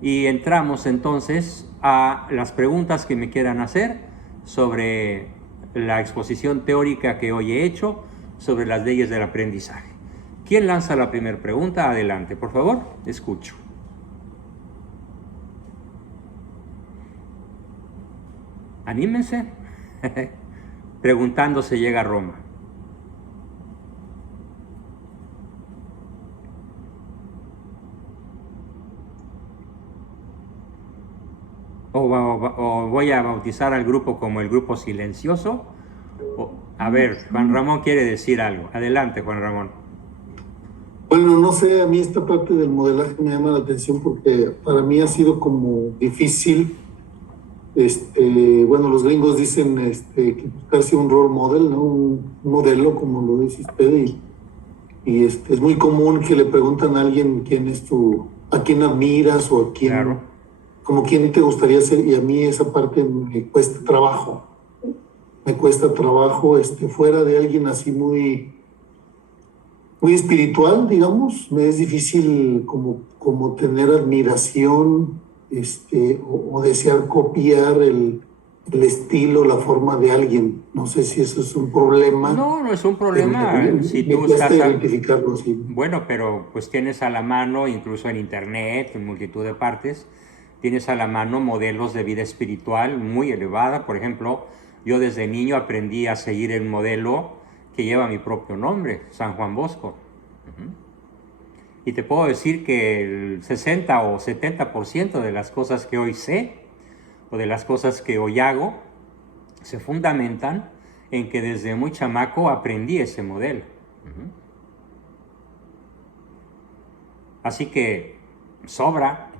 y entramos entonces a las preguntas que me quieran hacer sobre la exposición teórica que hoy he hecho sobre las leyes del aprendizaje. ¿Quién lanza la primera pregunta? Adelante, por favor, escucho. Anímense. Preguntando se llega a Roma. O voy a bautizar al grupo como el grupo silencioso. A ver, Juan Ramón quiere decir algo. Adelante, Juan Ramón. Bueno, no sé, a mí esta parte del modelaje me llama la atención porque para mí ha sido como difícil. Bueno, los gringos dicen que buscarse un role model, ¿no? Un modelo, como lo dice usted, y es muy común que le preguntan a alguien quién es a quién admiras o a quién, claro, como quién te gustaría ser, y a mí esa parte me cuesta trabajo. Me cuesta trabajo, fuera de alguien así muy espiritual, digamos, me es difícil como tener admiración, o desear copiar el estilo, la forma de alguien. No sé si eso es un problema. No, no es un problema. Si tú estás identificarlo así. Bueno, pero pues tienes a la mano, incluso en internet, en multitud de partes, tienes a la mano modelos de vida espiritual muy elevada. Por ejemplo, yo desde niño aprendí a seguir el modelo que lleva mi propio nombre, San Juan Bosco. Y te puedo decir que el 60 o 70% de las cosas que hoy sé o de las cosas que hoy hago se fundamentan en que desde muy chamaco aprendí ese modelo. Así que sobra.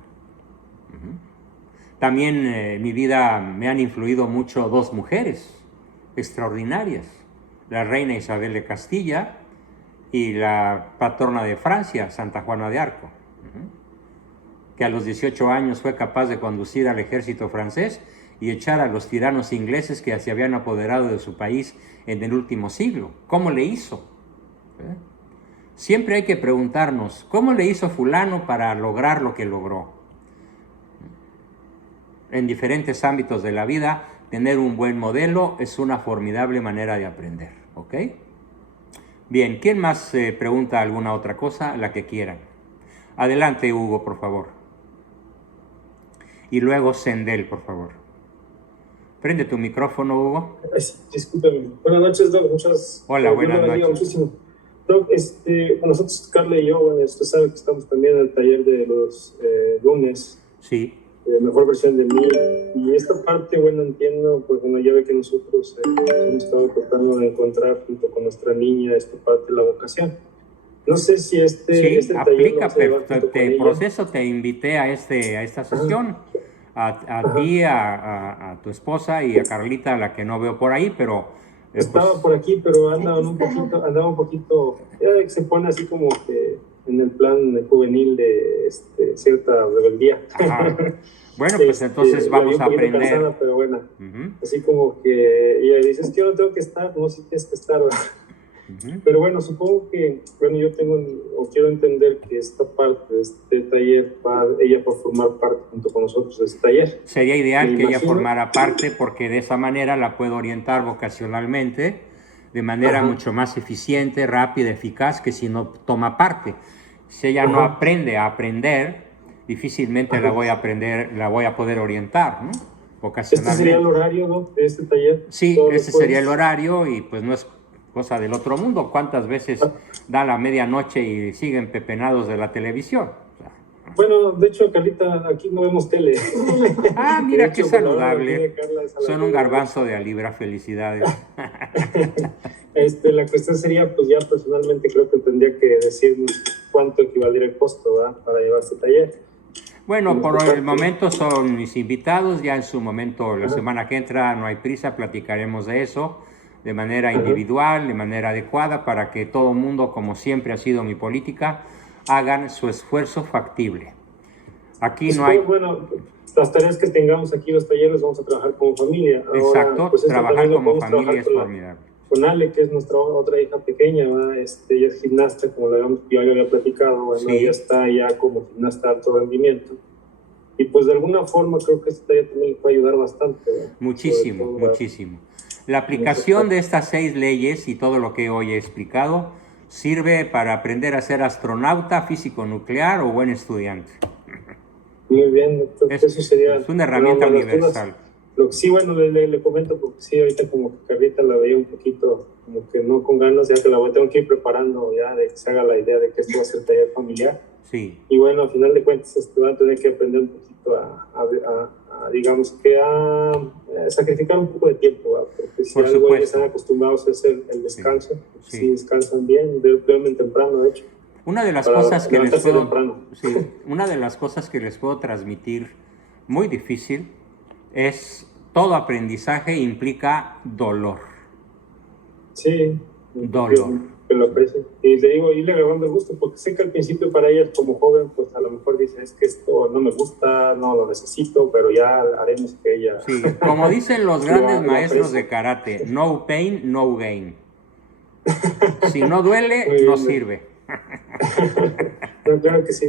También en mi vida me han influido mucho dos mujeres extraordinarias, la reina Isabel de Castilla y la patrona de Francia, Santa Juana de Arco, que a los 18 años fue capaz de conducir al ejército francés y echar a los tiranos ingleses que se habían apoderado de su país en el último siglo. ¿Cómo le hizo? Siempre hay que preguntarnos, ¿cómo le hizo fulano para lograr lo que logró? En diferentes ámbitos de la vida, tener un buen modelo es una formidable manera de aprender, ¿ok? Bien, ¿quién más pregunta alguna otra cosa? La que quieran. Adelante, Hugo, por favor. Y luego Sendel, por favor. Prende tu micrófono, Hugo. Discúlpeme. Buenas noches, Doc. Hola, buenas noches. Muchísimo. Doc, nosotros, Carla y yo, bueno, usted sabe que estamos también en el taller de los lunes. Sí. De mejor versión de mí. Y esta parte, bueno, entiendo, pues bueno, ya ve que nosotros hemos estado tratando de encontrar junto con nuestra niña esta parte de la vocación. No sé si sí, aplica, taller por eso te invité a esta sesión. A ti, a tu esposa y a Carlita, la que no veo por ahí, pero... Estaba pues, por aquí, pero andaba un poquito, ya se pone así como que en el plan juvenil de cierta rebeldía. Bueno, pues entonces vamos a aprender. Cansada, pero bueno, así como que ella dice, es que yo no tengo que estar, no sé si tienes que estar, ¿verdad? Pero bueno, supongo que, bueno, yo quiero entender que esta parte de este taller, ella va a formar parte junto con nosotros de este taller. Sería ideal que ella formara parte, porque de esa manera la puedo orientar vocacionalmente de manera mucho más eficiente, rápida, eficaz, que si no toma parte. Si ella no aprende a aprender, difícilmente la voy a poder orientar, ¿no? Vocacionalmente. ¿Este sería el horario, ¿no?, de este taller? Sí, ese sería el horario, y pues no es cosa del otro mundo. ¿Cuántas veces da la medianoche y siguen pepenados de la televisión? Bueno, de hecho, Carlita, aquí no vemos tele. Mira qué saludable. Son un garbanzo de a libra, felicidades. La cuestión sería, pues ya personalmente creo que tendría que decirnos cuánto equivaldría el costo, ¿verdad?, para llevar este taller. Bueno, por el momento son mis invitados. Ya en su momento, la semana que entra, no hay prisa, platicaremos de eso de manera individual, de manera adecuada, para que todo el mundo, como siempre ha sido mi política, hagan su esfuerzo factible. Aquí no hay... Bueno, las tareas que tengamos aquí, los talleres, vamos a trabajar como familia. Ahora, exacto, pues trabajar como familia es formidable. Con Ale, que es nuestra otra hija pequeña, ella es gimnasta, como yo le había platicado, bueno, ella está ya como gimnasta de alto rendimiento. Y pues de alguna forma creo que este taller también le puede ayudar bastante. Muchísimo, muchísimo. La aplicación de estas 6 leyes y todo lo que hoy he explicado sirve para aprender a ser astronauta, físico nuclear o buen estudiante. Muy bien, eso sería... Es una herramienta universal. Lo que sí, bueno, le comento, porque sí, ahorita como que Carlita la veía un poquito, como que no con ganas, ya que tengo que ir preparando ya de que se haga la idea de que esto va a ser taller familiar. Sí. Y bueno, al final de cuentas, van a tener que aprender un poquito digamos que a sacrificar un poco de tiempo, ¿verdad? Porque si algo están acostumbrados a hacer el descanso, si descansan bien, realmente temprano, de hecho. Una de las cosas que les puedo transmitir muy difícil es: todo aprendizaje implica dolor. Sí. Dolor. Que lo aprecien. Y le digo, irle agarrando el gusto, porque sé que al principio para ellas como joven, pues a lo mejor dice, es que esto no me gusta, no lo necesito, pero ya haremos que ella... Sí, como dicen los grandes maestros de karate, no pain, no gain. Si no duele, no sirve. No, claro que sí.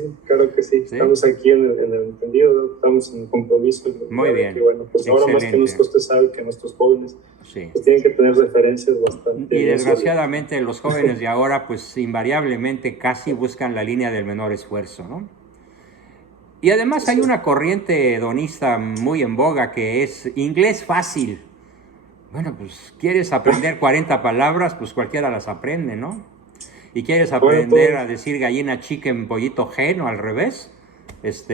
Estamos aquí en el entendido, estamos en compromiso. Muy bien. Que, bueno, pues ahora más que nunca usted sabe que nuestros jóvenes pues tienen que tener referencias bastante... Y desgraciadamente los jóvenes de ahora pues invariablemente casi buscan la línea del menor esfuerzo, ¿no? Y además hay una corriente hedonista muy en boga que es inglés fácil. Bueno, pues quieres aprender 40 palabras, pues cualquiera las aprende, ¿no? Y quieres aprender a decir gallina, chicken, pollito, hen, o al revés, pues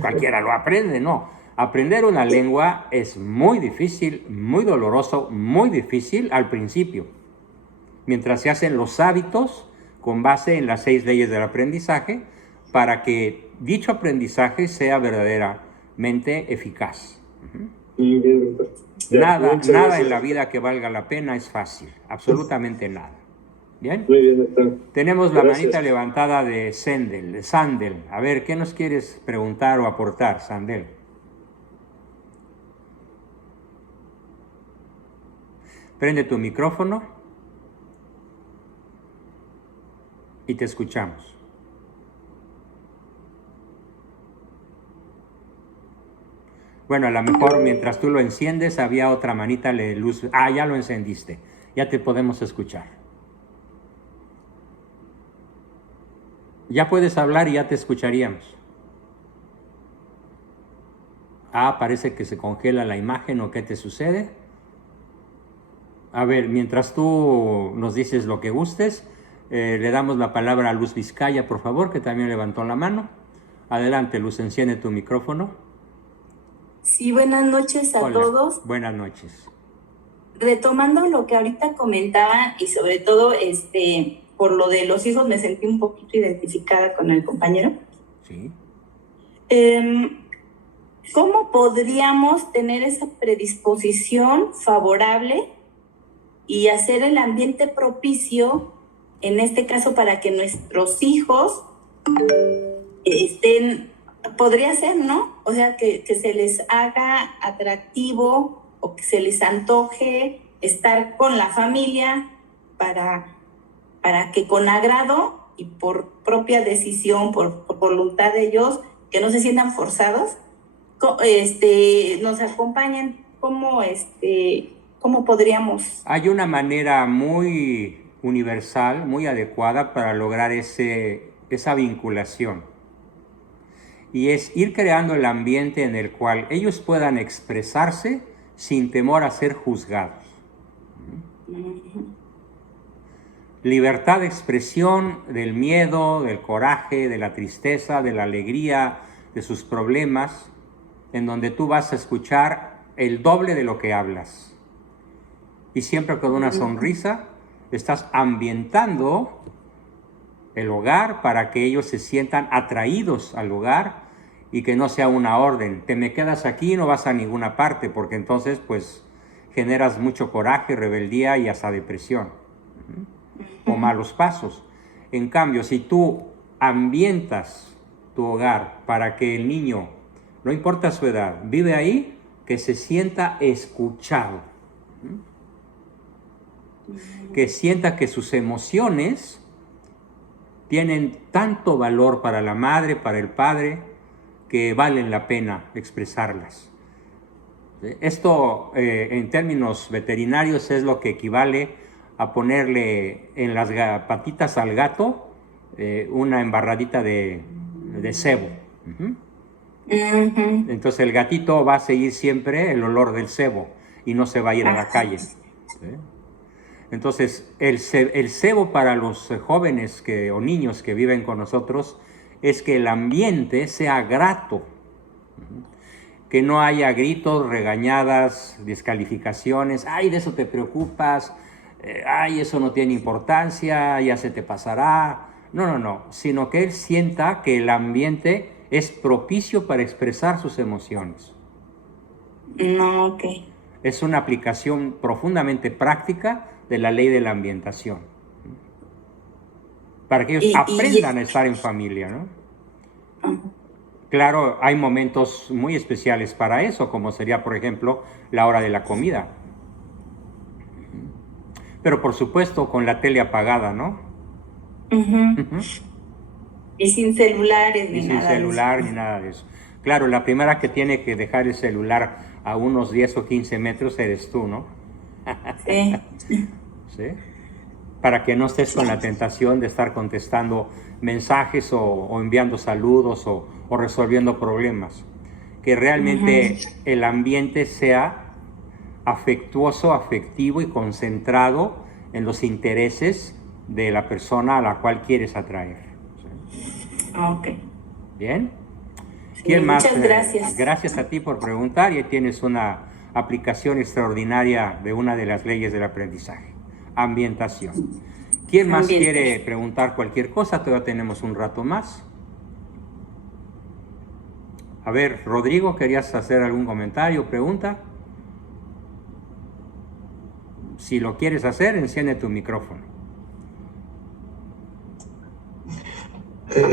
cualquiera lo aprende, ¿no? Aprender una lengua es muy difícil, muy doloroso, muy difícil al principio. Mientras se hacen los hábitos con base en las 6 leyes del aprendizaje, para que dicho aprendizaje sea verdaderamente eficaz. Nada en la vida que valga la pena es fácil, absolutamente nada. ¿Bien? Muy bien, doctor. Tenemos la manita levantada de Sandel. A ver, ¿qué nos quieres preguntar o aportar, Sandel? Prende tu micrófono y te escuchamos. Bueno, a lo mejor mientras tú lo enciendes había otra manita de luz. Ya lo encendiste. Ya te podemos escuchar. Ya puedes hablar y ya te escucharíamos. Parece que se congela la imagen, ¿o qué te sucede? A ver, mientras tú nos dices lo que gustes, le damos la palabra a Luz Vizcaya, por favor, que también levantó la mano. Adelante, Luz, enciende tu micrófono. Sí, buenas noches a todos. Buenas noches. Retomando lo que ahorita comentaban y sobre todo por lo de los hijos, me sentí un poquito identificada con el compañero. Sí. ¿Cómo podríamos tener esa predisposición favorable y hacer el ambiente propicio, en este caso, para que nuestros hijos podría ser, ¿no? O sea, que se les haga atractivo o que se les antoje estar con la familia para que con agrado y por propia decisión, por voluntad de ellos, que no se sientan forzados, nos acompañen. ¿Cómo podríamos? Hay una manera muy universal, muy adecuada para lograr esa vinculación. Y es ir creando el ambiente en el cual ellos puedan expresarse sin temor a ser juzgados. Libertad de expresión del miedo, del coraje, de la tristeza, de la alegría, de sus problemas, en donde tú vas a escuchar el doble de lo que hablas. Y siempre con una sonrisa estás ambientando el hogar para que ellos se sientan atraídos al hogar y que no sea una orden. Te me quedas aquí y no vas a ninguna parte, porque entonces pues generas mucho coraje, rebeldía y hasta depresión o malos pasos. En cambio, si tú ambientas tu hogar para que el niño, no importa su edad, vive ahí, que se sienta escuchado, que sienta que sus emociones tienen tanto valor para la madre, para el padre, que valen la pena expresarlas. Esto, en términos veterinarios, es lo que equivale a ponerle en las patitas al gato una embarradita de sebo. Entonces el gatito va a seguir siempre el olor del sebo y no se va a ir a la calle. Entonces el cebo para los jóvenes o niños que viven con nosotros es que el ambiente sea grato, que no haya gritos, regañadas, descalificaciones. Ay, de eso te preocupas, ay, eso no tiene importancia, ya se te pasará. No, sino que él sienta que el ambiente es propicio para expresar sus emociones. No, ok. Es una aplicación profundamente práctica de la ley de la ambientación, para que ellos aprendan a estar en familia, ¿no? Claro, hay momentos muy especiales para eso, como sería, por ejemplo, la hora de la comida. Pero, por supuesto, con la tele apagada, ¿no? Y sin celulares ni nada. Sin celular ni nada de eso. Claro, la primera que tiene que dejar el celular a unos 10 o 15 metros eres tú, ¿no? Sí. ¿Sí? Para que no estés con la tentación de estar contestando mensajes o enviando saludos o resolviendo problemas. Que realmente el ambiente sea afectuoso, afectivo y concentrado en los intereses de la persona a la cual quieres atraer. ¿Sí? Ok. ¿Bien? Sí, ¿Quién más? Muchas gracias. Gracias a ti por preguntar, y tienes una aplicación extraordinaria de una de las leyes del aprendizaje. Ambientación. ¿Quién más quiere preguntar cualquier cosa? Todavía tenemos un rato más. A ver, Rodrigo, ¿querías hacer algún comentario, pregunta? Si lo quieres hacer, enciende tu micrófono.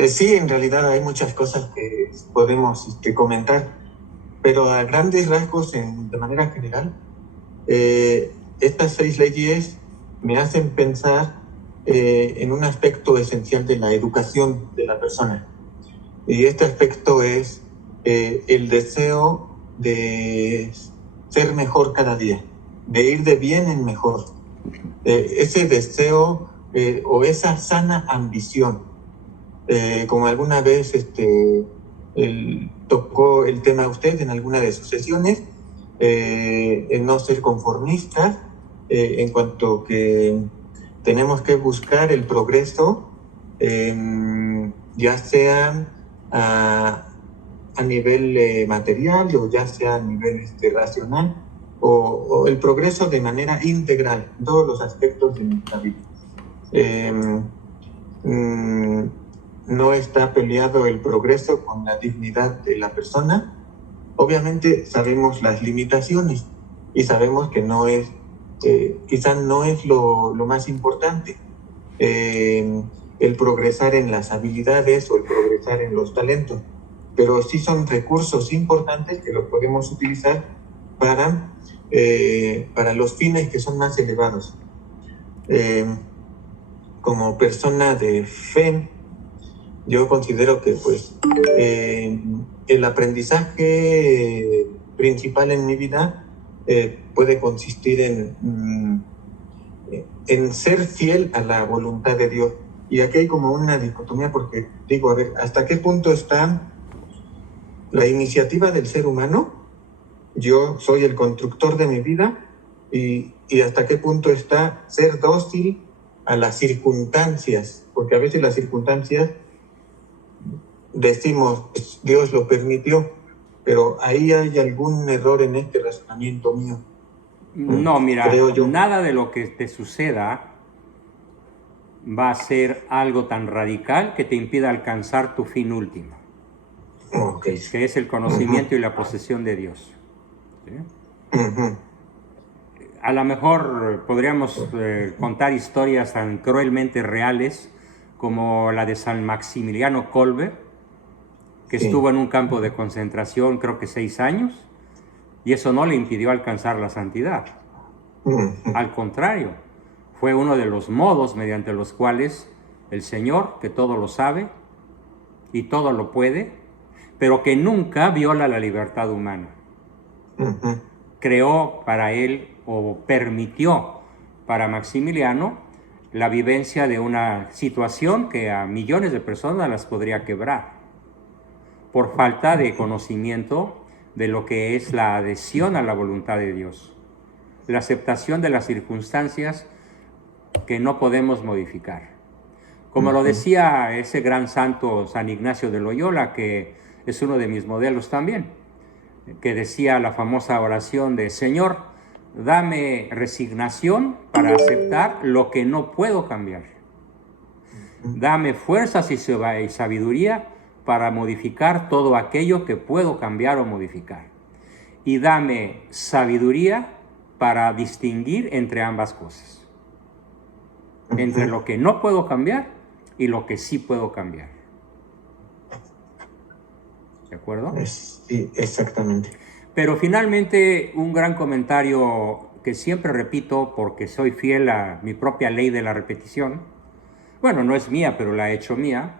Sí, en realidad hay muchas cosas que podemos comentar, pero a grandes rasgos, de manera general, estas 6 leyes me hacen pensar en un aspecto esencial de la educación de la persona. Y este aspecto es el deseo de ser mejor cada día, de ir de bien en mejor. Ese deseo o esa sana ambición. Como alguna vez tocó el tema usted en alguna de sus sesiones, el no ser conformistas, en cuanto que tenemos que buscar el progreso, ya sea a nivel material o ya sea a nivel racional, o el progreso de manera integral en todos los aspectos de nuestra vida. No está peleado el progreso con la dignidad de la persona. Obviamente sabemos las limitaciones y sabemos que no es, quizás no es lo más importante, el progresar en las habilidades o el progresar en los talentos, pero sí son recursos importantes que los podemos utilizar para los fines que son más elevados. Como persona de fe, yo considero que pues, el aprendizaje principal en mi vida puede consistir en ser fiel a la voluntad de Dios. Y aquí hay como una dicotomía, porque digo, a ver, ¿hasta qué punto está la iniciativa del ser humano? Yo soy el constructor de mi vida, y hasta qué punto está ser dócil a las circunstancias, porque a veces las circunstancias decimos, pues, Dios lo permitió, pero ahí hay algún error en este razonamiento mío. No, mira, creo yo. Nada de lo que te suceda va a ser algo tan radical que te impida alcanzar tu fin último, Okay. que es el conocimiento y la posesión de Dios. ¿Sí? A lo mejor podríamos contar historias tan cruelmente reales como la de San Maximiliano Kolbe, que estuvo en un campo de concentración creo que 6 años, y eso no le impidió alcanzar la santidad. Al contrario, fue uno de los modos mediante los cuales el Señor, que todo lo sabe y todo lo puede, pero que nunca viola la libertad humana, creó para él, o permitió para Maximiliano, la vivencia de una situación que a millones de personas las podría quebrar, por falta de conocimiento de lo que es la adhesión a la voluntad de Dios, la aceptación de las circunstancias que no podemos modificar. Como lo decía ese gran santo San Ignacio de Loyola, que es uno de mis modelos también, que decía la famosa oración de: Señor, dame resignación para aceptar lo que no puedo cambiar. Dame fuerzas y sabiduría para modificar todo aquello que puedo cambiar o modificar. Y dame sabiduría para distinguir entre ambas cosas. Entre lo que no puedo cambiar y lo que sí puedo cambiar. ¿De acuerdo? Sí, exactamente. Pero finalmente, un gran comentario que siempre repito porque soy fiel a mi propia ley de la repetición, bueno, no es mía, pero la he hecho mía,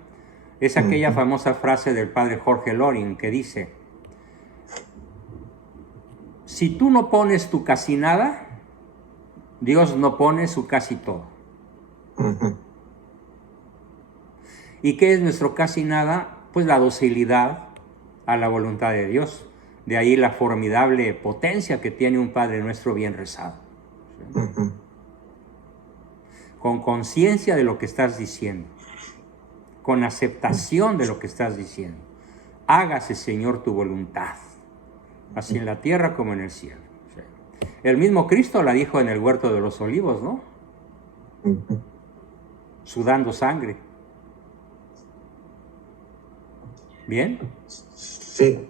es aquella famosa frase del padre Jorge Loring que dice: si tú no pones tu casi nada, Dios no pone su casi todo. ¿Y qué es nuestro casi nada? Pues la docilidad a la voluntad de Dios. De ahí la formidable potencia que tiene un Padre Nuestro bien rezado. ¿Sí? Con conciencia de lo que estás diciendo, con aceptación de lo que estás diciendo. Hágase, Señor, tu voluntad, así en la tierra como en el cielo. ¿Sí? El mismo Cristo la dijo en el huerto de los olivos, ¿no? Sudando sangre. ¿Bien? Sí.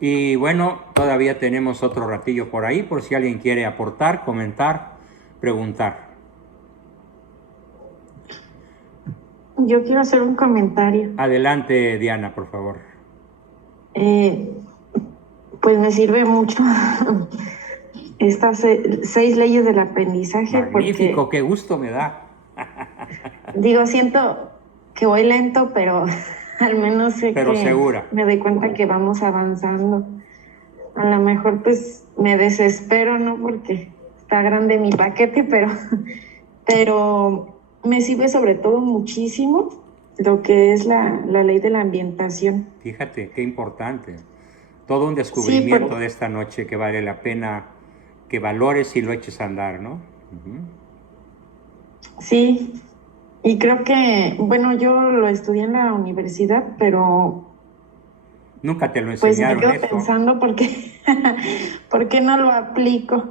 Y bueno, todavía tenemos otro ratillo por ahí, por si alguien quiere aportar, comentar, preguntar. Yo quiero hacer un comentario. Adelante, Diana, por favor. Pues me sirve mucho estas 6 leyes del aprendizaje. Magnífico, porque, qué gusto me da. Digo, siento que voy lento, pero al menos sé que segura. Me doy cuenta que vamos avanzando. A lo mejor pues me desespero, ¿no? Porque está grande mi paquete, pero me sirve sobre todo muchísimo lo que es la ley de la ambientación. Fíjate, qué importante. Todo un descubrimiento Sí, de esta noche que vale la pena que valores y lo eches a andar, ¿no? sí, y creo que, bueno, yo lo estudié en la universidad, pero Nunca te lo pues me enseñaron quedo eso. pensando por qué no lo aplico.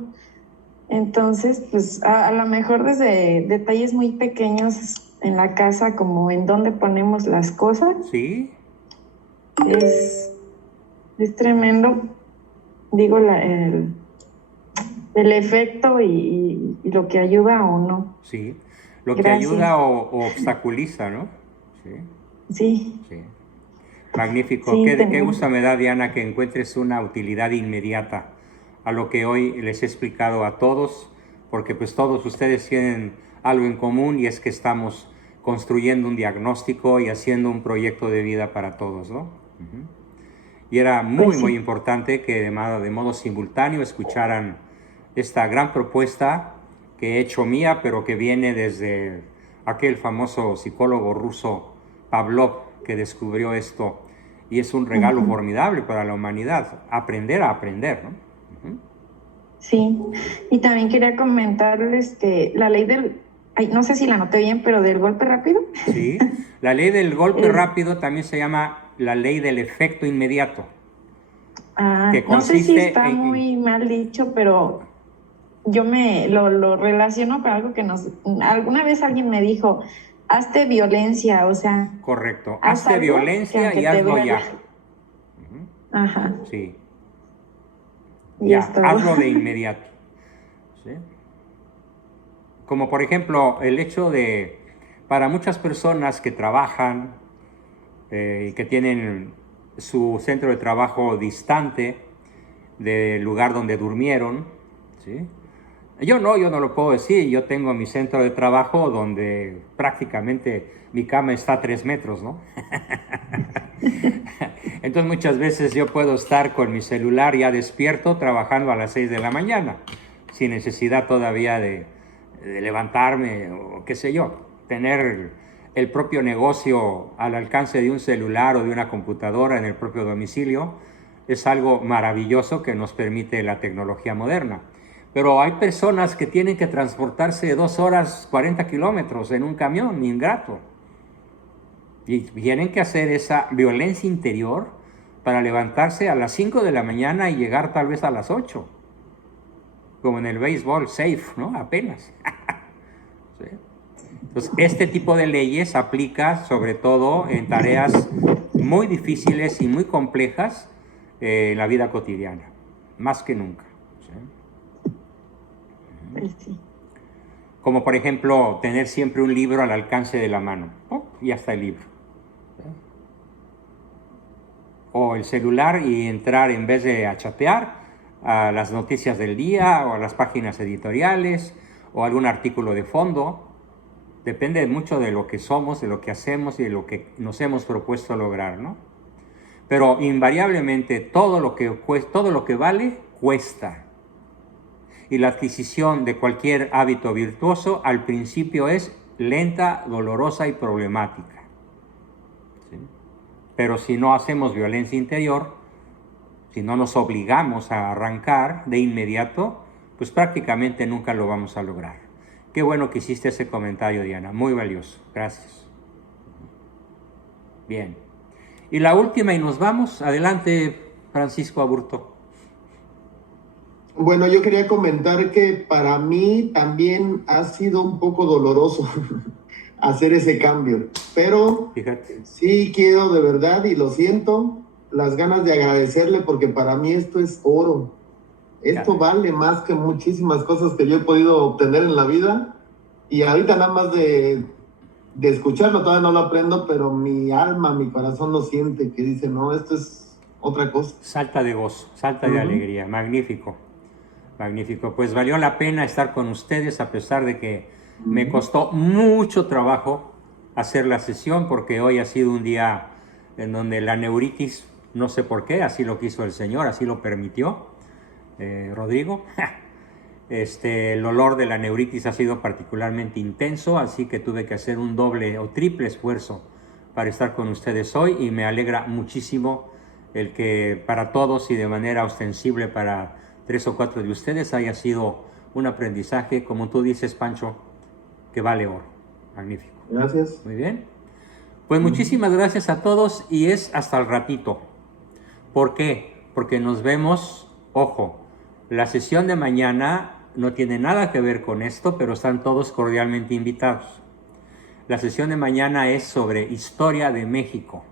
Entonces, pues a lo mejor desde detalles muy pequeños en la casa, como en dónde ponemos las cosas, Sí, es, es tremendo, digo, el efecto y lo que ayuda o no. sí. Lo que ayuda Gracias. o obstaculiza, ¿no? Sí, Sí, sí. Magnífico. sí, Qué gusto me da, Diana, que encuentres una utilidad inmediata a lo que hoy les he explicado a todos, porque pues todos ustedes tienen algo en común y es que estamos construyendo un diagnóstico y haciendo un proyecto de vida para todos, ¿no? Y era muy, pues muy sí. importante que de modo simultáneo escucharan esta gran propuesta que he hecho mía, pero que viene desde aquel famoso psicólogo ruso Pavlov, que descubrió esto, y es un regalo Ujú. formidable para la humanidad, aprender a aprender, ¿no? Sí, y también quería comentarles que la ley del, ay, no sé si la anoté bien, pero del golpe rápido, Sí, la ley del golpe es, rápido también se llama la ley del efecto inmediato, que no sé si consiste está muy mal dicho, pero yo lo relaciono con algo que alguna vez alguien me dijo, hazte violencia, o sea, correcto, haz hazte algo que violencia aunque y te hazlo duela. ya. Ajá, Sí, y es ya, todo. hazlo de inmediato. ¿Sí? Como por ejemplo el hecho de, para muchas personas que trabajan y que tienen su centro de trabajo distante del lugar donde durmieron, ¿sí? Yo no lo puedo decir, yo tengo mi centro de trabajo donde prácticamente mi cama está a 3 metros, ¿no? Entonces muchas veces yo puedo estar con mi celular ya despierto trabajando a las 6 de la mañana, sin necesidad todavía de levantarme o qué sé yo, tener el propio negocio al alcance de un celular o de una computadora en el propio domicilio es algo maravilloso que nos permite la tecnología moderna. Pero hay personas que tienen que transportarse 2 horas 40 kilómetros en un camión, ingrato. Y tienen que hacer esa violencia interior para levantarse a las 5 de la mañana y llegar tal vez a las 8. Como en el béisbol, safe, ¿no? Apenas. ¿Sí? Entonces, este tipo de leyes aplica sobre todo en tareas muy difíciles y muy complejas en la vida cotidiana, más que nunca. ¿Sí? Pues sí. Como por ejemplo, tener siempre un libro al alcance de la mano. ¡Oh! Ya está el libro. O el celular y entrar en vez de a chatear a las noticias del día o a las páginas editoriales o algún artículo de fondo. Depende mucho de lo que somos, de lo que hacemos y de lo que nos hemos propuesto lograr, ¿no? Pero invariablemente todo lo que vale cuesta. Y la adquisición de cualquier hábito virtuoso al principio es lenta, dolorosa y problemática. ¿Sí? Pero si no hacemos violencia interior, si no nos obligamos a arrancar de inmediato, pues prácticamente nunca lo vamos a lograr. Qué bueno que hiciste ese comentario, Diana, muy valioso. Gracias. Bien. Y la última y nos vamos. Adelante, Francisco Aburto. Bueno, yo quería comentar que para mí también ha sido un poco doloroso hacer ese cambio, pero Fíjate. sí quiero de verdad y lo siento, las ganas de agradecerle porque para mí esto es oro. Esto vale más que muchísimas cosas que yo he podido obtener en la vida y ahorita nada más de escucharlo, todavía no lo aprendo, pero mi alma, mi corazón lo siente, que dice, no, esto es otra cosa. Salta de gozo, salta de alegría. Magnífico, magnífico. Pues valió la pena estar con ustedes a pesar de que me costó mucho trabajo hacer la sesión porque hoy ha sido un día en donde la neuritis, no sé por qué, así lo quiso el Señor, así lo permitió Rodrigo. El olor de la neuritis ha sido particularmente intenso, así que tuve que hacer un doble o triple esfuerzo para estar con ustedes hoy y me alegra muchísimo el que para todos y de manera ostensible para 3 o 4 de ustedes haya sido un aprendizaje, como tú dices, Pancho, que vale oro. Magnífico. Gracias. Muy bien. Pues muchísimas gracias a todos y es hasta el ratito. ¿Por qué? Porque nos vemos, ojo, la sesión de mañana no tiene nada que ver con esto, pero están todos cordialmente invitados. La sesión de mañana es sobre historia de México.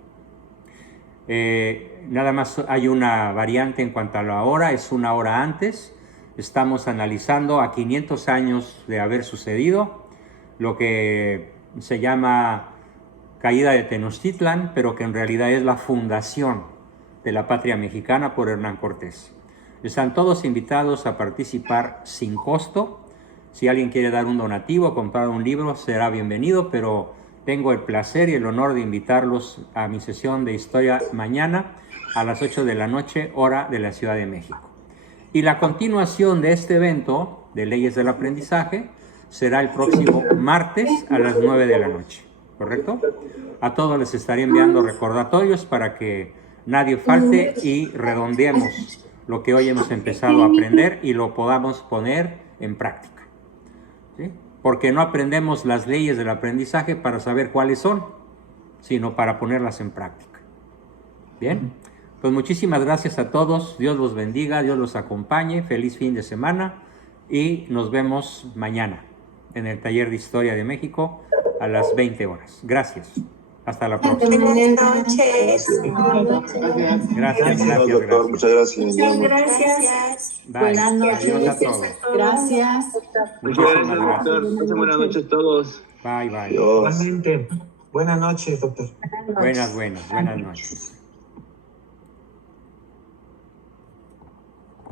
Nada más hay una variante en cuanto a la hora, es 1 hora antes. Estamos analizando a 500 años de haber sucedido, lo que se llama caída de Tenochtitlan, pero que en realidad es la fundación de la patria mexicana por Hernán Cortés. Están todos invitados a participar sin costo. Si alguien quiere dar un donativo o comprar un libro, será bienvenido, pero tengo el placer y el honor de invitarlos a mi sesión de historia mañana a las 8 de la noche, hora de la Ciudad de México. Y la continuación de este evento de Leyes del Aprendizaje será el próximo martes a las 9 de la noche, ¿correcto? A todos les estaré enviando recordatorios para que nadie falte y redondeemos lo que hoy hemos empezado a aprender y lo podamos poner en práctica, ¿sí? Porque no aprendemos las leyes del aprendizaje para saber cuáles son, sino para ponerlas en práctica. Bien, pues muchísimas gracias a todos. Dios los bendiga, Dios los acompañe. Feliz fin de semana y nos vemos mañana en el taller de Historia de México a las 20 horas. Gracias. Hasta la próxima. Buenas noches. Gracias, doctor. Muchas gracias. Muchas gracias. Bye. Buenas noches. Adiós a todos. Gracias. Muchas gracias, doctor. Buenas noches a todos. Bye, bye. Igualmente. Buenas noches, doctor. Buenas noches.